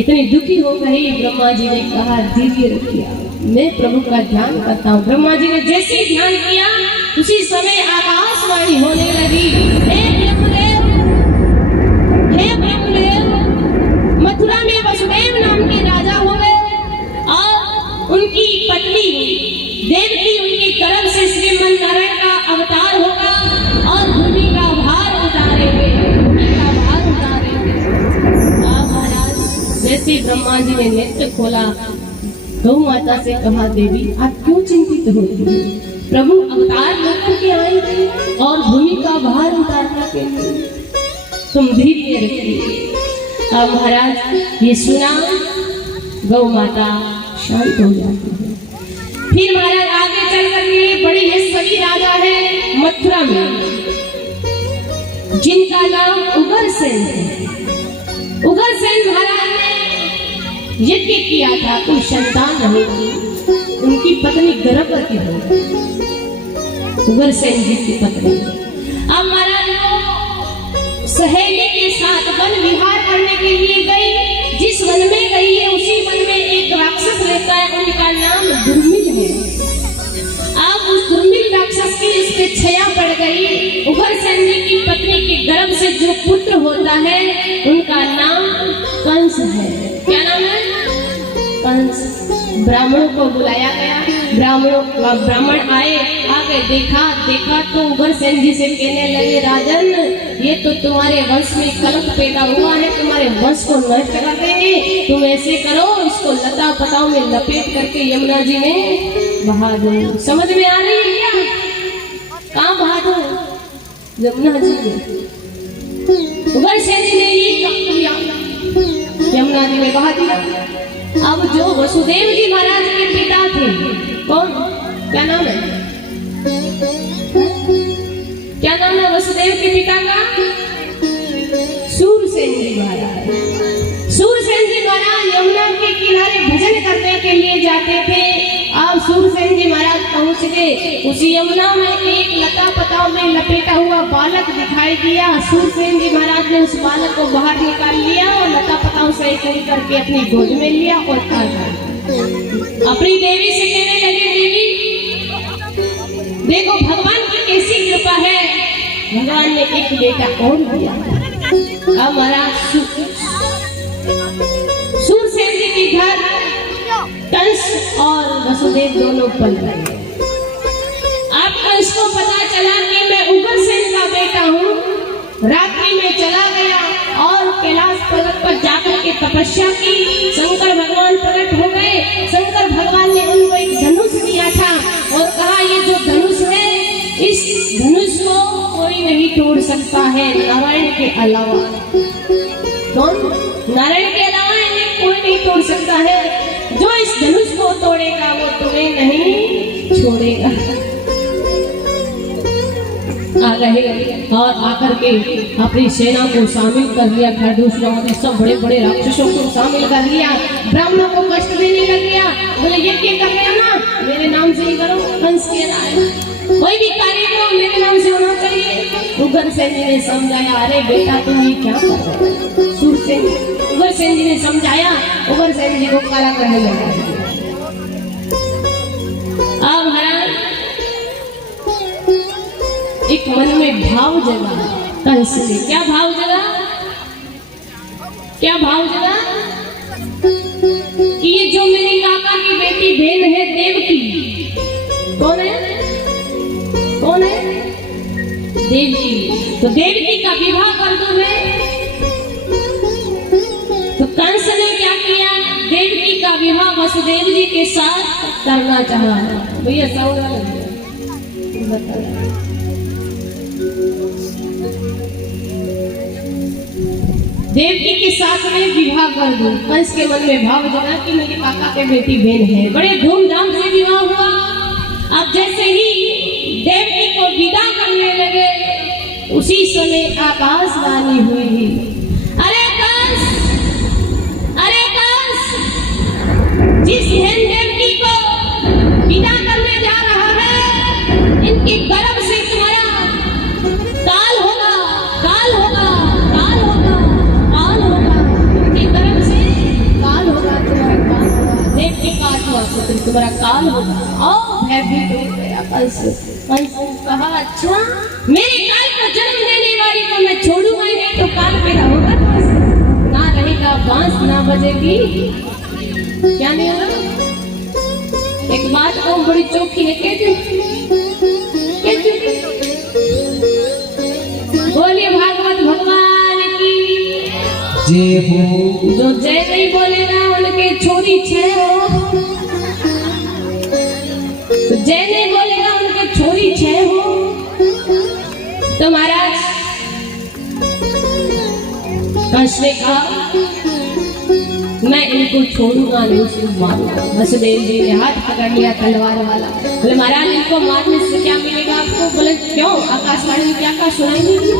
इतनी दुखी हो गई, ब्रह्मा जी ने कहा, धीरे रखिए, मैं प्रभु का ध्यान करता हूँ। ब्रह्मा जी ने जैसे ही ध्यान किया, उसी समय आकाशवाणी होने लगी, हे ब्रह्मदेव, हे ब्रह्मदेव, मथुरा में वसुदेव नाम के राजा हो गए और उनकी पत्नी देवकी उनकी तरफ से श्रीमन नारायण का अवतार होगा और भूमि का भार उतारेंगे, भूमि का जैसे ही ब्रह्मा जी ने नेत्र खोला, गौ माता से कहा, देवी आप क्यों चिंतित होती हैं? प्रभु अवतार लेकर के आएंगे और भूमि का भार उतारने के लिए, तुम धीरे रखिए। अब महाराज ये सुना, गौ माता शांत हो जाती है। फिर महाराज आगे चल करके बड़े यशस्वी राजा है मथुरा में, जिनका नाम उग्रसेन है। उग्रसेन महाराज ने यज्ञ किया था, कोई संतान नहीं थी, उनकी पत्नी गर्भवती हो गई, उग्रसेन जी की पत्नी। अब महाराज वो सहेली के साथ वन विहार करने के लिए गई। जिस वन में गई है उसी वन में एक राक्षस रहता है, उनका नाम दुर्मिल है। अब उस दुर्मिल राक्षस की इस पे छाया पड़ गई। उग्रसेन जी की पत्नी के गर्भ से जो पुत्र होता है उनका नाम कंस है। क्या नाम है? कंस। ब्राह्मणों को बुलाया गया, ब्राह्मण आए, आगे देखा तो उग्रसेन जी से कहने लगे, राजन ये तो तुम्हारे वंश में कलंक पैदा हुआ है, तुम्हारे वंश को नष्ट कर देंगे। तुम ऐसे करो, इसको लता पताओं में लपेट करके यमुना जी में बहा दो। समझ में आ रही है क्या? कहाँ बहा दो? यमुना जी में। उग्रसेन जी ने ये काम किया, यमुना जी में बहा दिया। अब जो वसुदेव जी महाराज के पिता थे, कौन, क्या नाम है? क्या नाम है वसुदेव के पिता का? सूरसेन जी महाराज। सूरसेन जी महाराज यमुना के किनारे भजन करने के लिए जाते थे। अब सूरसेन जी महाराज पहुंच गए, उसी यमुना में एक लता पताओं में लपेटा हुआ बालक दिखाई दिया। सूरसेन जी महाराज ने उस बालक को बाहर निकाल लिया और लता पताओं से करके अपनी गोद में लिया और अपनी देवी से कहने लगे, देवी देखो भगवान की कैसी कृपा है, भगवान ने एक बेटा और दिया। अब महाराज सूरसेन जी के घर कंस और वसुदेव दोनों पल गए। अब कंस को पता चला कि मैं उग्रसेन का बेटा हूँ, रात्रि में चला गया और कैलाश पर्वत पर जाकर के तपस्या की। शंकर भगवान प्रकट हो गए। शंकर भगवान ने उनको एक धनुष दिया था और कहा, ये जो धनुष है, इस धनुष को कोई नहीं तोड़ सकता है नारायण के अलावा। कौन? नारायण के अलावा इन्हें कोई नहीं तोड़ सकता है। जो इस धनुष को तोड़ेगा वो तुम्हें नहीं छोड़ेगा। आ गए और आकर के अपनी सेना को शामिल कर लिया। खरदूषणों ने सब बड़े बड़े राक्षसों को शामिल कर लिया। ब्राह्मणों को कष्ट देने लग गया। बोले ये क्या कर रहे हो ना, मेरे नाम से ही करो। कंस के नाम कोई भी कार्य करो मेरे नाम से होना चाहिए। उग्रसेन जी ने समझाया, अरे बेटा तुम ये क्या कर रहे हो? उग्रसेन जी ने समझाया, उग्रसेन जी को कारागृह में लगा दिया। अब महाराज एक मन में भाव जगा कंस ने। क्या भाव जगा? क्या भाव जगा? कि ये जो मेरे काका की बेटी बहन है देवकी, कौन है? कौन है? देवकी। तो देवकी का विवाह कर दो मैं। तो कंस ने क्या किया? देवकी का विवाह वसुदेव जी के साथ करना चाहा। भैया साउंड वाला देवकी के साथ में विवाह कर दूं। कंस के मन में भाव जगा कि मेरे काका के बेटी बहन है। बड़े धूमधाम से विवाह हुआ। अब जैसे ही देवकी को विदा करने लगे, उसी समय आकाशवाणी हुई, अरे कंस, अरे कंस, जिस बहन देवकी को विदा करने जा रहा है, इनके गर्भ से तुम्हारा काल होगा, काल होगा, काल होगा, काल होगा। इनके गर्भ से काल होगा, तुम्हारा काल होगा। देवकी का आत्मा पुत्र तुम्हारा काल होगा। और भयभीत हो गया कंस। कंस कहा, अच्छा मेरे काल को जन्म देने वाली को मैं छोड़ूंगा ही नहीं, तो काल मेरा होगा ना रहेगा, बांस ना बजेगी, क्या नहीं होगा? एक बात को बड़ी चौकी है, बोलिए भागवत भगवान की जय हो। जो जय नहीं बोलेगा उनके छोरी छह हो, तो जय नहीं बोलेगा उनके छोरी छह हो। तो महाराज कंस ने कहा मैं इनको छोड़ूंगा नहीं, उसको मारूंगा। वसुदेव जी ने हाथ पकड़ लिया तलवार वाला। बोले महाराज इनको मारने से क्या मिलेगा आपको? बोले क्यों? आकाशवाणी में क्या क्या सुनाई नहीं दिया?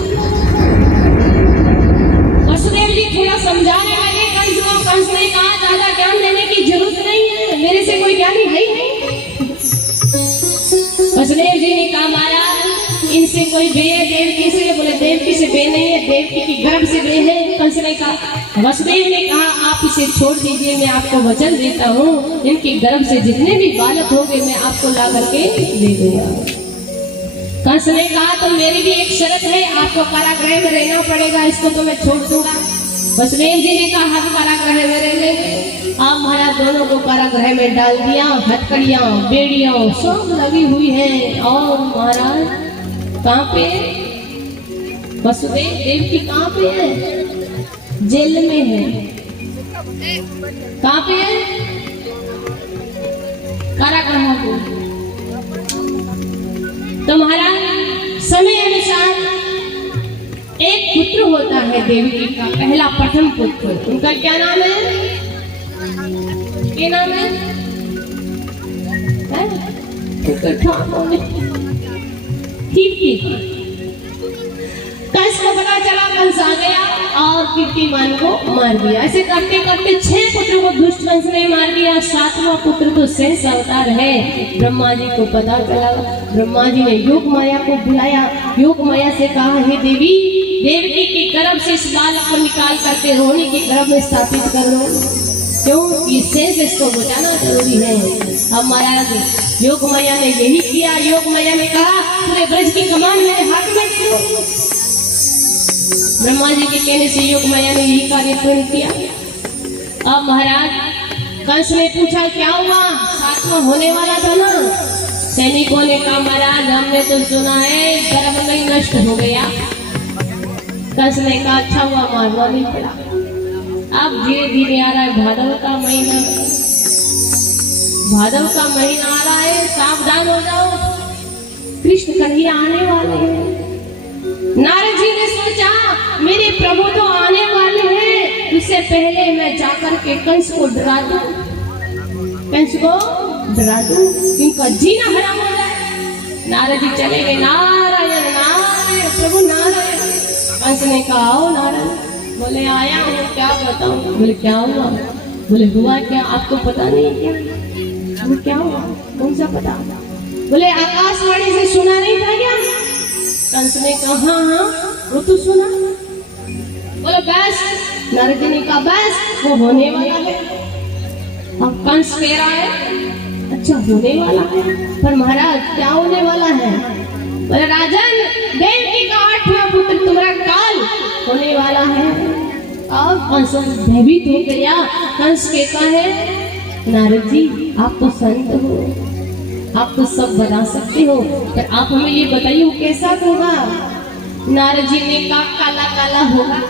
वसुदेव जी थोड़ा समझाने लगे कंस को। कंस ने कहा ज्यादा ज्ञान देने की जरूरत नहीं है, मेरे से कोई ज्ञानी है ही नहीं। वसुदेव जी ने कहा महाराज इनसे कोई बे है देवकी से? बोले देवकी से बे नहीं है, देवकी की गर्भ से बे है। कंस ने कहा, वसुदेव ने कहा आप इसे छोड़ दीजिए, मैं आपको वचन देता हूँ इनके गर्भ से जितने भी बालक होंगे मैं आपको ला करके दे दूंगा। कंस ने कहा तो मेरी भी एक शर्त है, आपको कारागृह में रहना पड़ेगा, इसको तो मैं छोड़ दूंगा। वसुदेव जी ने कहा हम कारागृह में रहेंगे। आप महाराज दोनों को कारागृह में डाल दिया। हथकड़ियां बेड़ियां सब लगी हुई है। और महाराज कहाँ पे? वसुदेव देवकी कहाँ पे है? जेल में है। कहाँ पे है? कारागृह में। तो महाराज समय अनुसार एक पुत्र होता है देवकी का, पहला प्रथम पुत्र। उनका क्या नाम है? क्या नाम है? कीर्ति। कंस को पता चला, कंस आ गया और कीर्तिमान को मार दिया। ऐसे करते करते 6 पुत्रों को दुष्ट कंस ने मार दिया। 7वां पुत्र तो शेष अवतार है। ब्रह्मा जी को पता चला, ब्रह्मा जी ने योग माया को बुलाया। योग माया से कहा हे देवी, देवकी के गर्भ से इस बालक को निकाल करके रोहिणी के गर्भ में स्थापित कर लो। क्यों? ये शेष इसको बचाना जरूरी है। अब महाराज योग माया ने यही किया। योग माया ने कहा पूरे ब्रज की कमान मेरे हाथ में दे दो। ब्रह्मा जी के कहने से योग माया ने यही कार्य पूर्ण किया। अब महाराज कंस ने पूछा क्या हुआ? 7वां होने वाला था ना। सैनिकों ने कहा महाराज हमने तो सुना है गर्भ में नष्ट हो गया। कंस ने कहा अच्छा हुआ मारना नहीं पड़ा। अब धीरे धीरे आ रहा है भादव का महीना। भादव का महीना आ रहा है, सावधान हो जाओ, कृष्ण कन्हैया आने वाले हैं। नारद जी ने सोचा मेरे प्रभु तो आने वाले हैं, उससे पहले मैं जाकर के कंस को डरा दूं, कंस को डरा दूं, इनका जीना हराम हो जाए। नारद जी चले गए। नारायण नारायण प्रभु नारायण। कंस ने कहा आओ नारायण। बोले आया हूँ, क्या बताऊं? बोले क्या हुआ? बोले हुआ क्या? आपको पता नहीं क्या? बोले क्या हुआ? कौन सा पता? बोले आकाशवाणी से सुना नहीं था क्या? कंस ने कहा हाँ हाँ वो तो सुना। बोले बस। नारद जी ने कहा बस वो होने वाला है। अब कंस कह रहा है अच्छा होने वाला है, पर महाराज क्या होने वाला है? बोले राजन देवकी का 8वां पुत्र तुम्हारा काल होने वाला है। अब कंस भयभीत हो गया। कंस कहता है नारद जी आप तो संत हो, आप तो सब बता सकते हो, पर आप हमें ये बताइए कैसा होगा? नारद जी ने कहा काला काला होगा,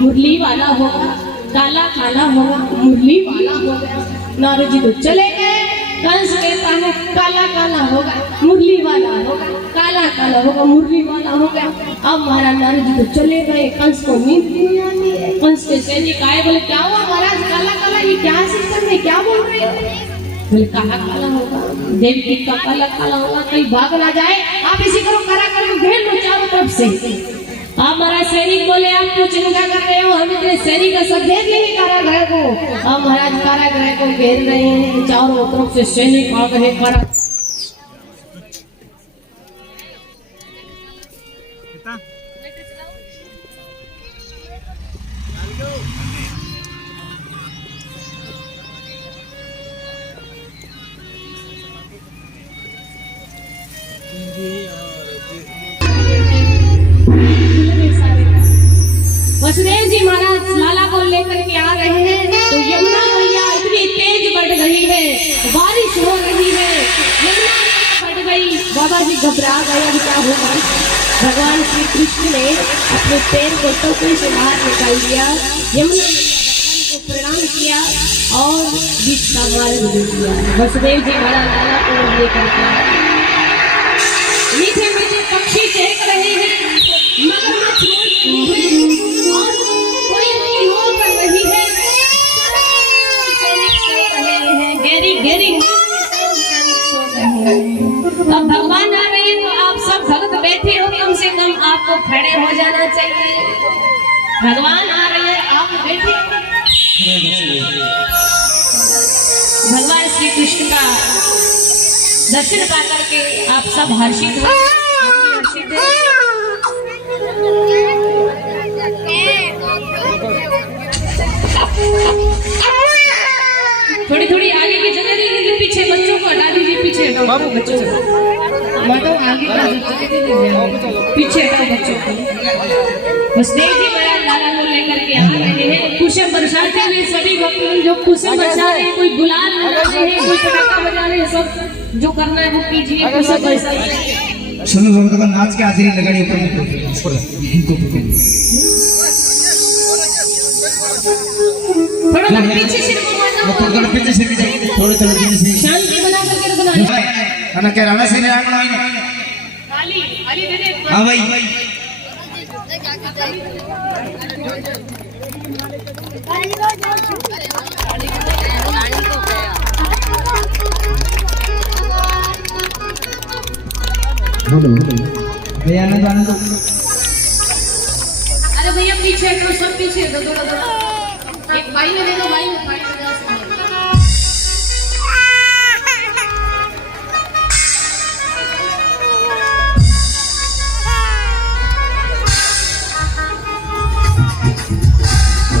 मुरली वाला होगा। काला काला होगा, मुरली वाला होगा। नारद जी तो चले गए। कंस कहता है काला काला होगा, मुरली वाला होगा, काला काला होगा, मुरली वाला होगा। अब महाराज नारद जी तो चले गए। कंस को नींद नहीं आती है। कंस के सैनिक आए, बोले क्या हुआ महाराज? काला काला ये क्या सिस्टम है, क्या बोल रहे हो? बोले काला काला होगा, देवकी का काला काला होगा, कहीं भाग ना जाए। आप इसी करो करा करो, घेर लो चारों तरफ से। आप महाराज सैनिक बोले आप क्यों चिंता कर रहे हो? हम इतने सैनिक का सब घेर लेंगे कारागृह को। अब महाराज कारागृह को घेर रहे हैं, चारों तरफ से सैनिक आ गए। कारा वसुदेव जी महाराज लाला को लेकर के आ रहे हैं तो यमुना मैया इतनी तेज बढ़ गई है, बारिश हो रही है, यमुना बढ़ गई। बाबा जी घबरा गए, अब क्या होगा? भगवान श्री कृष्ण ने अपने पैर को टोकरी से बाहर निकाल दिया, यमुना को प्रणाम किया और बीच का मार्ग दे दिया। वसुदेव जी बड़ा लाला को लेकर के मीठे मीठे पक्षी चहक रहे हैं, मगरमच्छ बोल रही है और कोयली हो कर रही है, सैनिक सो रहे हैं, गहरी गहरी सैनिक सो रहे हैं। अब भगवान आ रहे हैं तो आप सब भक्त बैठे हो, कम से कम आपको खड़े हो जाना चाहिए। भगवान आ रहे हैं, आप बैठे। भगवान श्री कृष्ण का दर्शन पा करके आप सब हर्षित हो। थोड़ी थोड़ी आगे की जगह दे दीजिए, पीछे बच्चों को हटा दीजिए, पीछे हटाओ बाबू बच्चों को, मतलब आगे का पीछे हटाओ बच्चों को। वसुदेव जी बड़ा लाला को लेकर के आ रहे हैं, कुशल बरसाते हुए सभी भक्त जो कुशल बरसा रहे हैं, कोई गुलाल लगा रहे हैं, कोई पटाखा बजा रहे हैं, सब जो करना है वो कीजिए। कुशल बरसा सुनो भक्तों का नाच के हाजिरी लगानी ऊपर थोड़ा पीछे सिर घुमाना, थोड़ा पीछे से थोड़े पीछे से शांति बना करके रखना। खाना क्या राणा से निराग बनाई खाली खाली दे दे। हां भाई बोलो भैया ने गाना दो। अरे भैया पीछे हटो, सब पीछे दो दो दो। एक भाई में दे दो, भाई में 50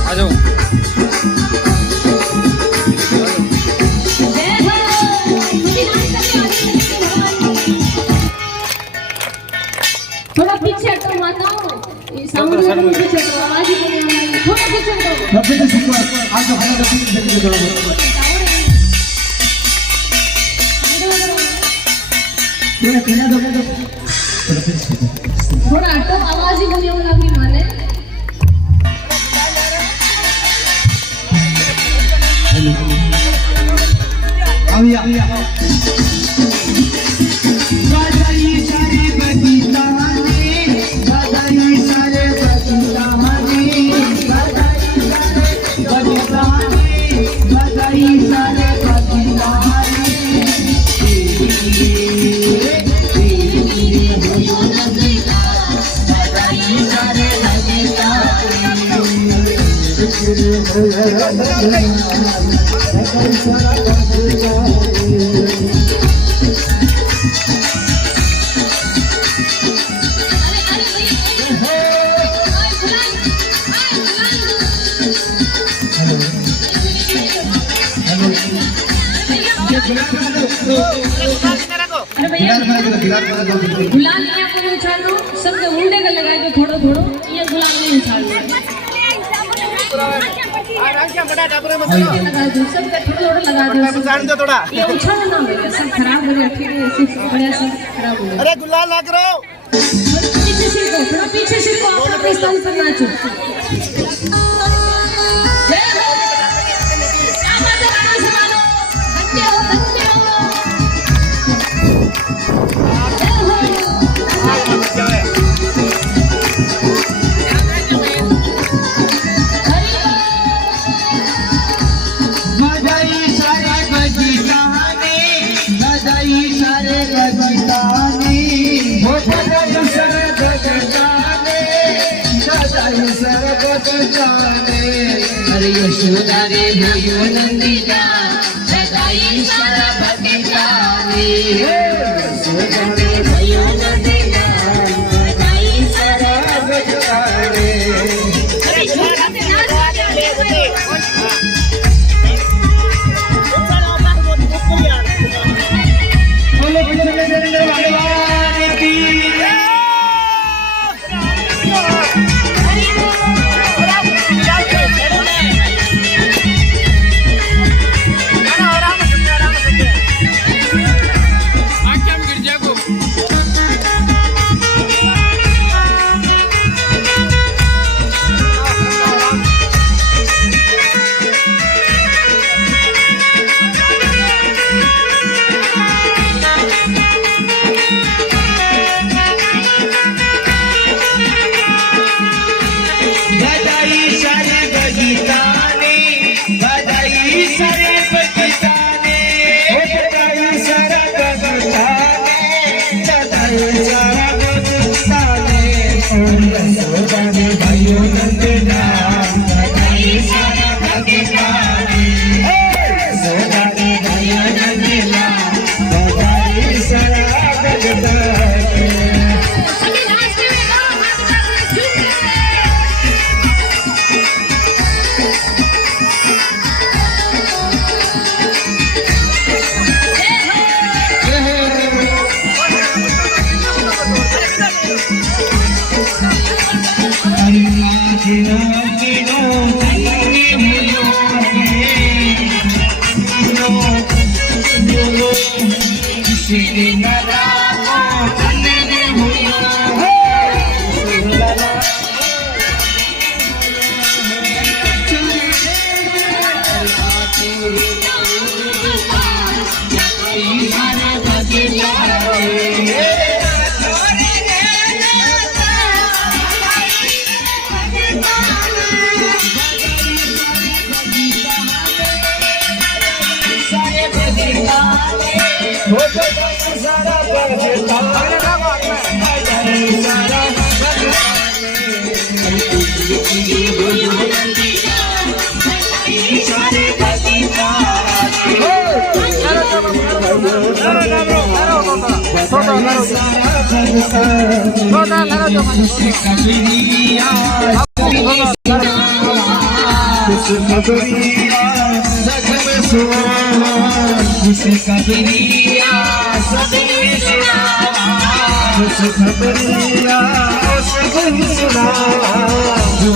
आ जाओ। थोड़ा पीछे हटो माताओं, ये सामने पीछे हटो, आवाज ही नहीं आ रही, थोड़ा पीछे हटो। सबसे सुनो आज तो खाना पीछे से थोड़ा थोड़ा खाना दो थोड़ा हटो, आवाज ही नहीं होने लगी माने। भैया बधाई सारे बगीचाने, बधाई सारे बगीचाने, बधाई सारे अरे भैया गुलाल लिया को उछाल दो, सबके मुंडे का लगा दो थोड़ा थोड़ा, ये गुलाल नहीं उछाल दो, लगा दो सबका थोड़ा थोड़ा लगा दो थोड़ा, ये उछाल ना हो सब खराब हो गया, ठीक है ऐसे बढ़िया सब खराब हो गया। अरे गुलाल ना करो, पीछे से को थोड़ा पीछे से को अपना स्थान पर नाचो। जय हो, क्या बात है राणा समारो, धन्य हो धन्य हो। बधाई सारे बगीचाने, बधाई सारे बगीचाने, हो बधाई सारे बगीचाने, बधाई सारे बगीचाने। अरे यशोदा रे भयो नंदिना, बधाई सारे बगीचाने, यशोदा रे भयो नंदिना, बधाई सारे बगीचाने।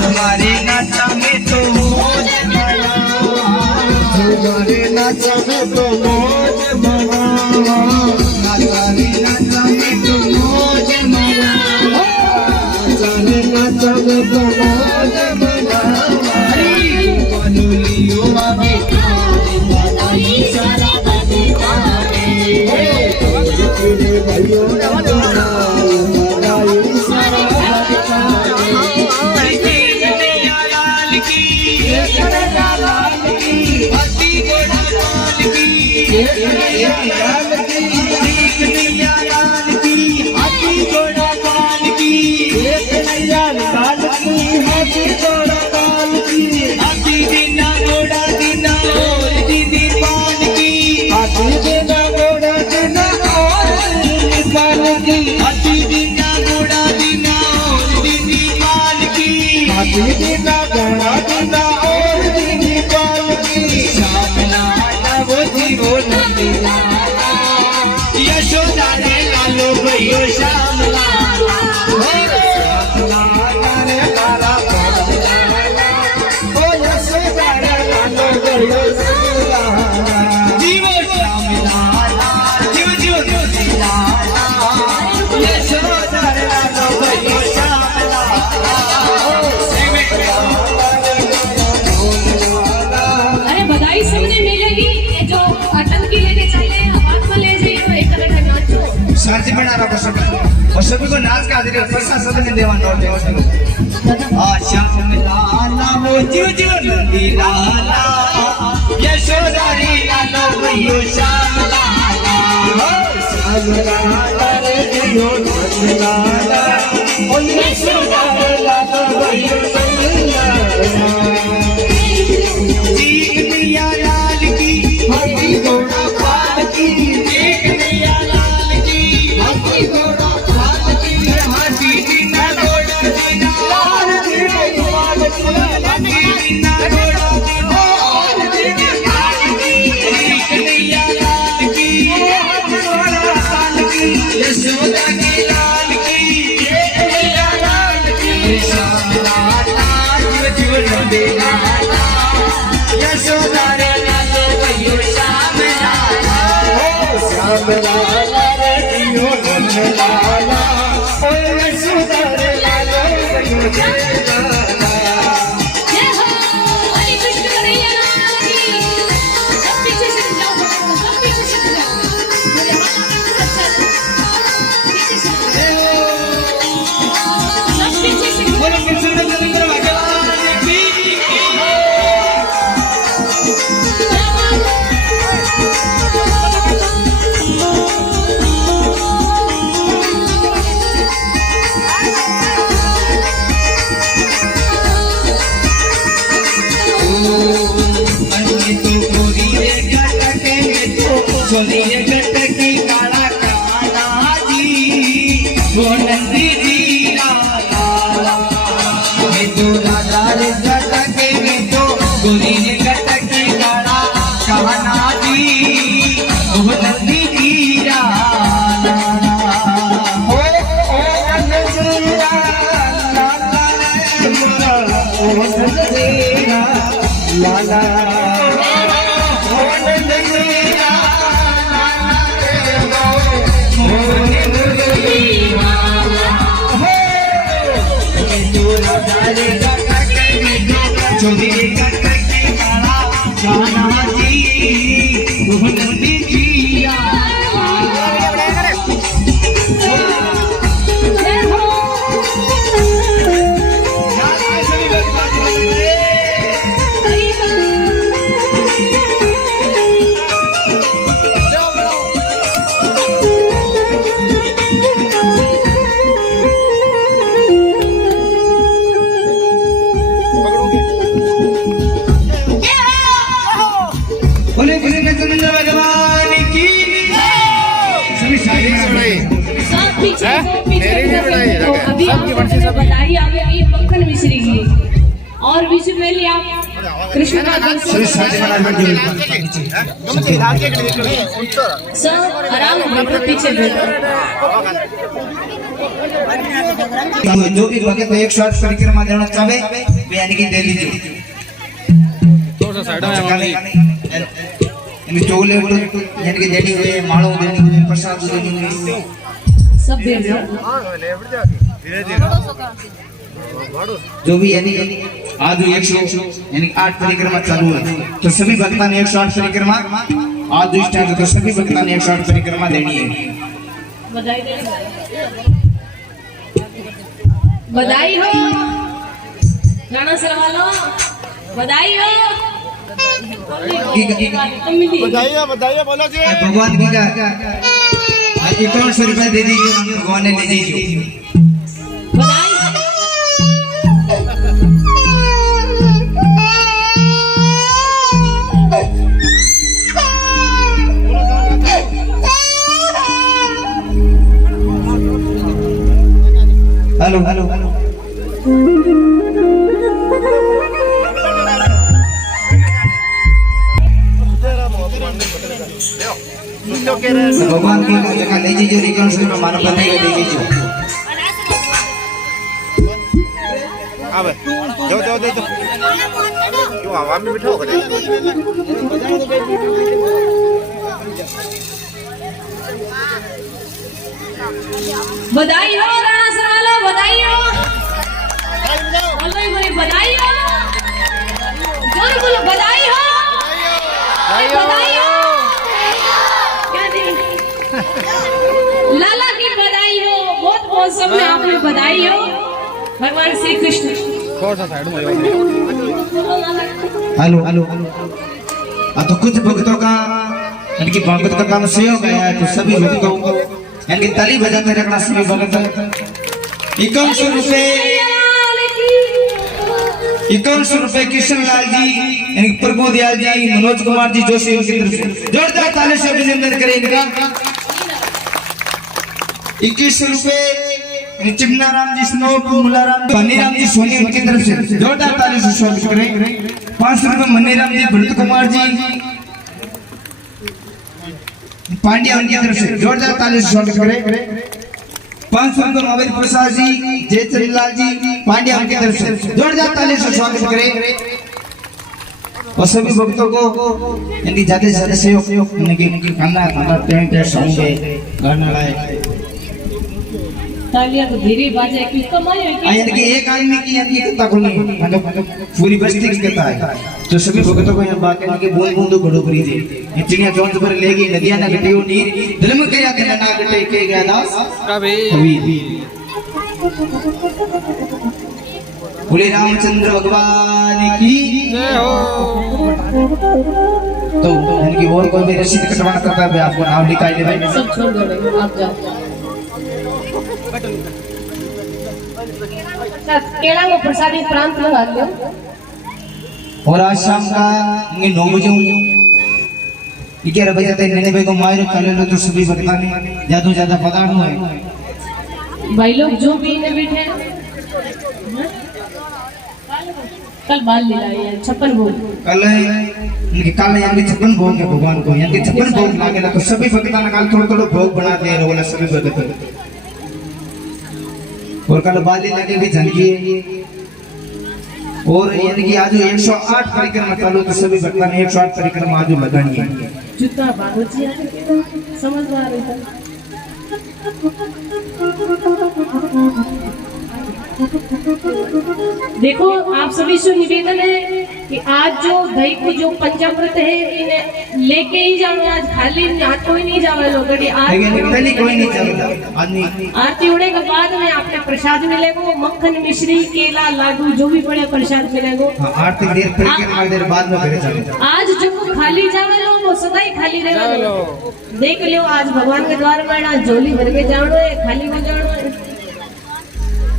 हमारे नाचा में तो मौज मनाओ, हमारे नाचा में तो मौज मनाओ, हमारे नाचा में तो मौज मनाओ, हमारे नाचा में तो मौज मनाओ। बनुलियो आवे बनाई सारा बदता है, तेरे भाइयों ने बनाई सारा बदता है। यशोदा रे लालो भैयो श्याम लाला, रे लाला ओ यशोदा रे लालो भैयो जीवो श्याम लाला, जीव जीव लाला, यशोदा रे लालो भैयो श्याम लाला। अरे बधाई सबने मिलेगी। ये जो अटंकी लेके चले हाथ में ले जाइए, एक तरह नाचो शांति बना रहा सभी और सभी को नाच का आदि पैसा सबने देवा नोट देवा सभी। श्याम लाला वो जीव जीव नंदी लाला, यशोदा रे लालो भैयो श्याम लाला, श्याम लाला रे जियो नंदी लाला, ओ यशोदा रे लालो भैयो श्याम लाला। जीत मैया लाल की हाथी घोड़ा पाल की, जीत मैया लाल की हाथी घोड़ा पाल की, हाथी बिना घोड़ा बिना लाल की पाल की, हाथी बिना घोड़ा बिना लाल की, जीत मैया लाल की हाथी घोड़ा पाल की, यशोदा की लाल की, जीत मैया लाल की, श्याम लाला जीव जीव नंदी लाला, यशोदा रे लालो भैयो श्याम लाला, श्याम लाला रे जियो नंद लाला, ओ यशोदा रे लालो भैयो श्याम लाला। जय हो हरि कृष्ण कन्हैया लाल की। सब पीछे से जाओ, सब पीछे से जाओ, मेरे हाथ में तो चल पीछे से सब पीछे से बोलो कृष्ण चंद्र भगवान की। चोरी करके वाला जाना जी भुवन जिया बोले कृष्णचंद्र भगवान की सभी सब पीछे तो अभी आपको बधाई आगे वीर मक्खन मिश्री की और विश्व में लिया कृष्ण का दर्शन सब आराम बैठो पीछे बैठो जो भी भक्त 108 परिक्रमा देना चाहे वे यानी कि दे लीजिए थोड़ा सा साइड में आवांगी यानी चोले यानी कि देनी हुई माड़ो देनी हुई प्रसाद देनी हुई सब दे दो जो भी यानी आज 100 यानी 8 परिक्रमा चालू है तो सभी भक्तों ने 108 परिक्रमा आज इस टाइम तो सभी भक्तों ने 108 परिक्रमा देनी है बधाई दे बधाई हो राणा सर वालों बधाई हो बताइए बोलो जी भगवान की का 51 रुपए दे दीजिए भगवान ने ले लीजिए बधाई हेलो हेलो भगवान की जगह ले लीजिए रिकॉर्ड से मानव बनेगा ले लीजिए अब दो क्यों हवा में बिठा बधाई हो राणा सर वालों बधाई हो बोलो बोले बधाई हो जोर बोलो बधाई हो बधाई हो क्या दी लाला की बधाई हो बहुत बहुत सबने आपने बधाई हो भगवान श्री कृष्ण थोड़ा सा साइड में आवांगी हेलो हेलो तो कुछ भक्तों का इनकी भगत का काम से हो गया है तो सभी भक्तों को इनकी ताली बजाते रखना सभी भगत 51 रुपए 51 रुपए कृष्ण लाल जी प्रभु दयाल जी मनोज कुमार जी जोशी की तरफ से जोरदार ताली से अभिनंदन करें इनका 21 रुपए चिमना राम जी स्नोप मुलाराम मनीराम जी सोनी उनकी तरफ से जोरदार ताली से स्वागत करें 5 रुपए मनीराम जी भरत कुमार जी पांड्या उनकी तरफ से जोरदार ताली से स्वागत करें 500 रुपए महावीर प्रसाद जी जयचंद लाल जी पांड्या उनकी तरफ से जोरदार ताली से स्वागत करें और सभी भक्तों को इनकी ज्यादा से ज्यादा सहयोग इनकी खाना टेंट सॉन्ग गाना लाए तालियां तो धीरे बाजे की कमाई है इनकी एक आदमी की इनकी कथा को नहीं मतलब पूरी बस्ती की कथा है तो सभी भक्तों को यहाँ बात करने के बूंद बूंद घड़ो करी थी ये चिड़िया चौंच पर लेगी नदियां ना घटे वो नीर दिल में क्या दिन ना घटे के गया दास कभी बोले रामचंद्र भगवान की जय हो तो इनकी और कोई भी रसीद कटवाना करता है आपको नाम लिखाई दे भाई सब छोड़ दो आप जाओ केला को प्रसादी प्रांत लगा दो और आज शाम का 9 बजे 11 बजे तक नैने भाई को मायरो चले लो तो सभी भक्ता ने ज्यादा से ज्यादा पधारना है भाई लोग जो भी इन्हें बैठे कल बाल लिलाए 56 भोग कल इनके काल यहाँ भी 56 भोग है भगवान को यहाँ के 56 भोग मांगे ना तो सभी भक्ता ने कल थोड़ा भोग बना दे रहे बोला सभी भक्त और कल बाली लगे भी झनकी और यानी कि आज 108 परिक्रमा चालू तो सभी भक्तों ने 108 परिक्रमा आज लगानी है जूता बाबूजी समझ में आ रही है देखो आप सभी से निवेदन है कि आज जो भाई को जो पंचामृत है इन्हें लेके ही जाओ, आज खाली हाथ कोई नहीं जावे लोग। लेकिन कोई नहीं चलता आदमी। आरती होने के बाद में आपने प्रसाद मिलेगा, मक्खन मिश्री केला लाडू जो भी बड़े प्रसाद मिलेगा। आरती देर फिर के देर बाद में फिर चले। आज जो खाली जावे लोग वो सदा ही खाली रहेगा। देख लियो आज भगवान के द्वार में आज झोली भर के जानो है, खाली हो जानो है।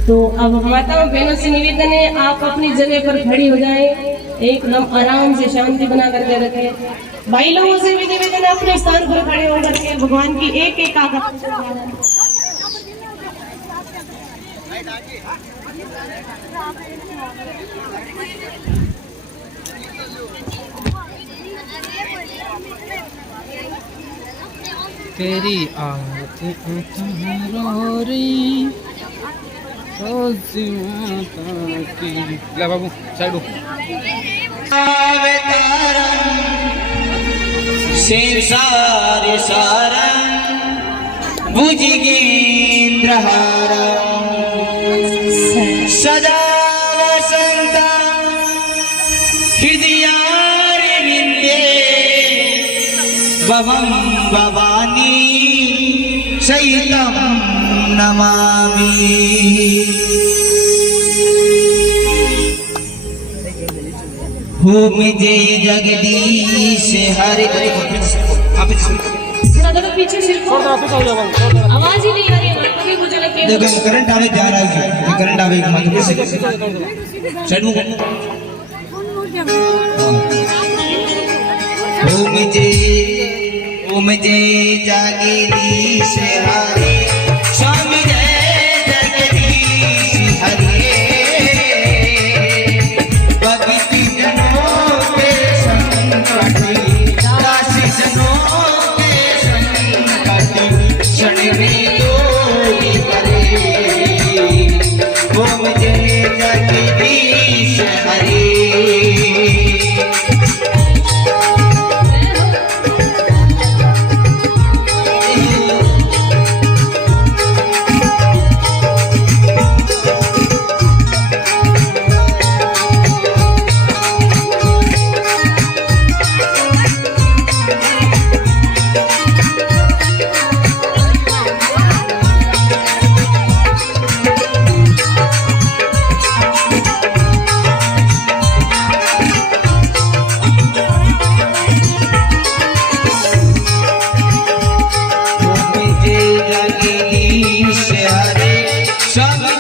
तो अब माताओं बहनों से निवेदन है आप अपनी जगह पर खड़ी हो जाए, एकदम आराम से शांति बना करके रखें। भाई लोगों से भी निवेदन है अपने स्थान पर खड़े होकर के भगवान की एक एक आज्ञा तेरी आरती उतारो रे रोजी माता की। ले बाबू साइड हो। संसार सारं भुजगेन्द्रहारं सदा वसन्तं हृदयारविन्दे भवं भवानी सहितं नमामि। मुझे जगदीश हरे। थोड़ा पीछे सिर को आवाज ही नहीं आ रही है, कभी मुझे लगे देखो करंट आवे जा रहा है, करंट आवे मत से साइड में। ओ मुझे जगदीश हरे स्वामी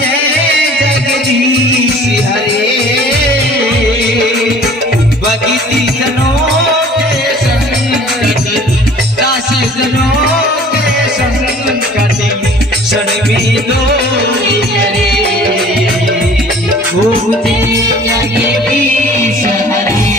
जय जगदीश हरे। भक्ति जनों के संकट दासी जनों के संकट क्षण में दूरी करे। ओ मुझे जगदीश हरे।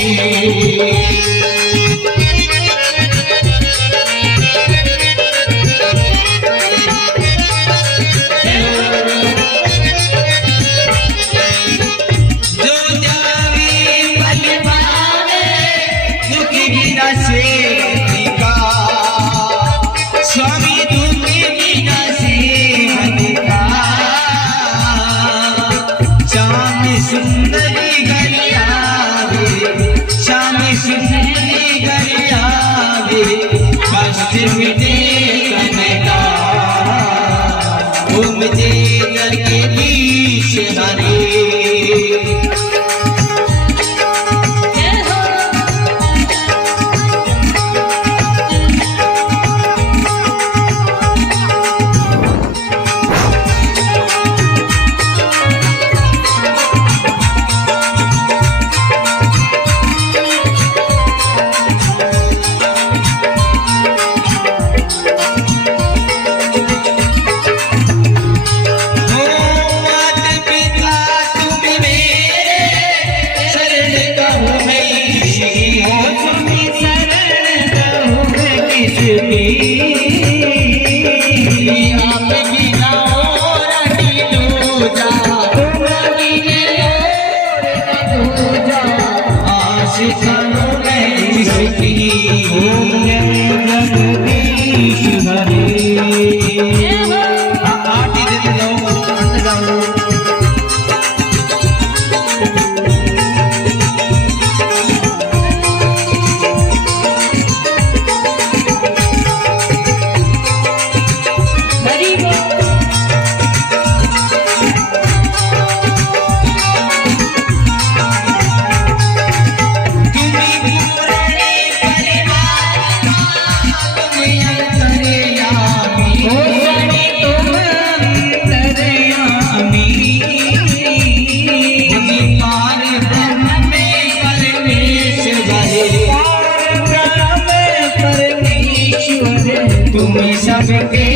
तुम सबके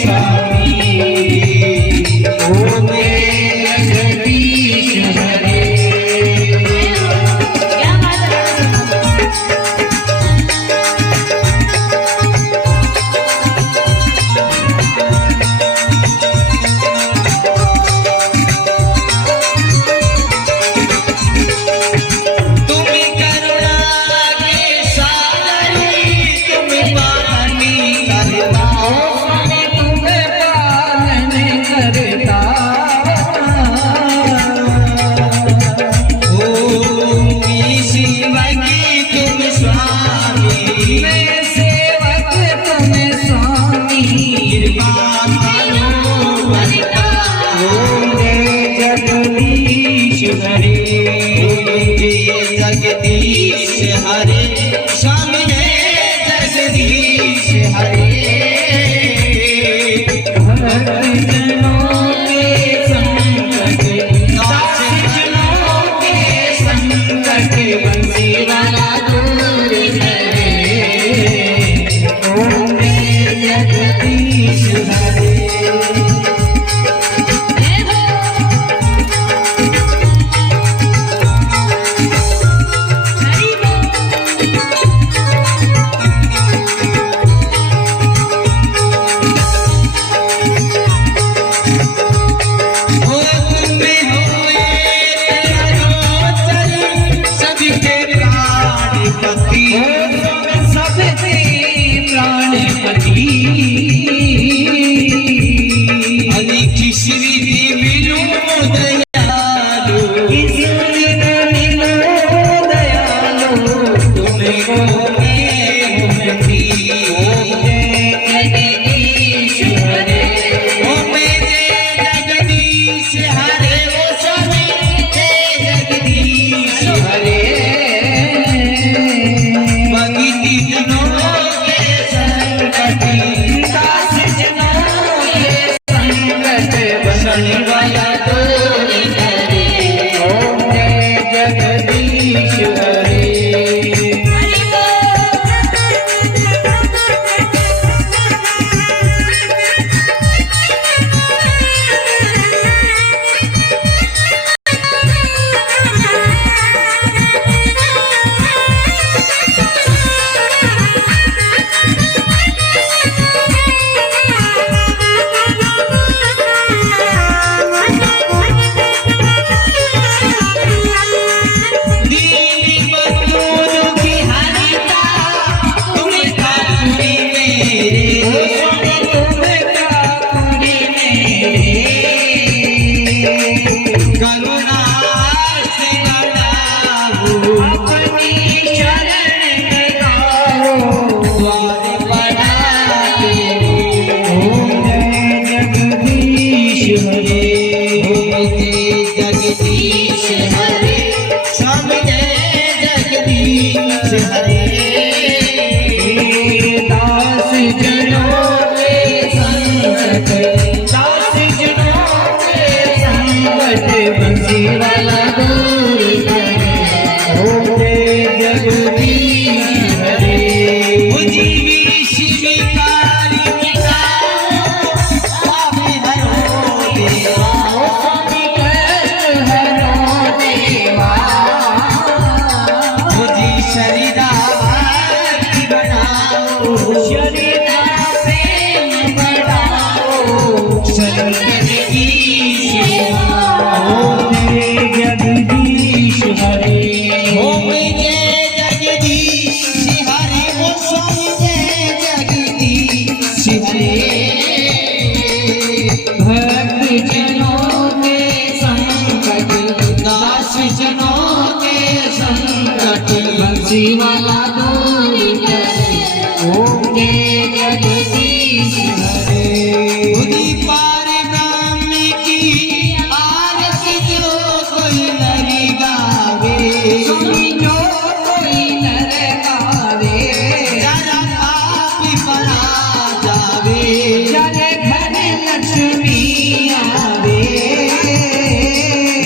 स्वामी ओ मेरे जगदीश हरे। क्या बात है। तुम करुणा के सागर, तुम पानी करता, तुम पालन करता। ओम शिवकी तुम स्वामी, मैं सेवक तुम स्वामी। कृपा करो बलिता, ओम जगदीश हरे। जगदीश हरे स्वामी जगदीश हरे। भक्तजनों के संकट, दासजनों के संकट, बंसी वाला दूर करे। ओम जगदीश हरे। वाला दूर करे, ओम जय जगदीश हरे। उदी पार ब्राह्मी की आरती जो कोई नर गावे, जो कोई नर गावे, जरा पापी परा जावे, जरे घर लक्ष्मी आवे,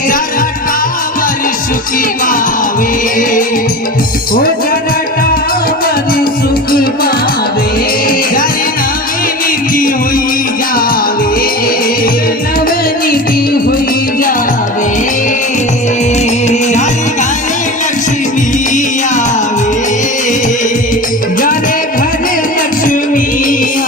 जरा टावर सुखी पावे, ओ जरा टावर सुख पावे, जरे ना जाने घर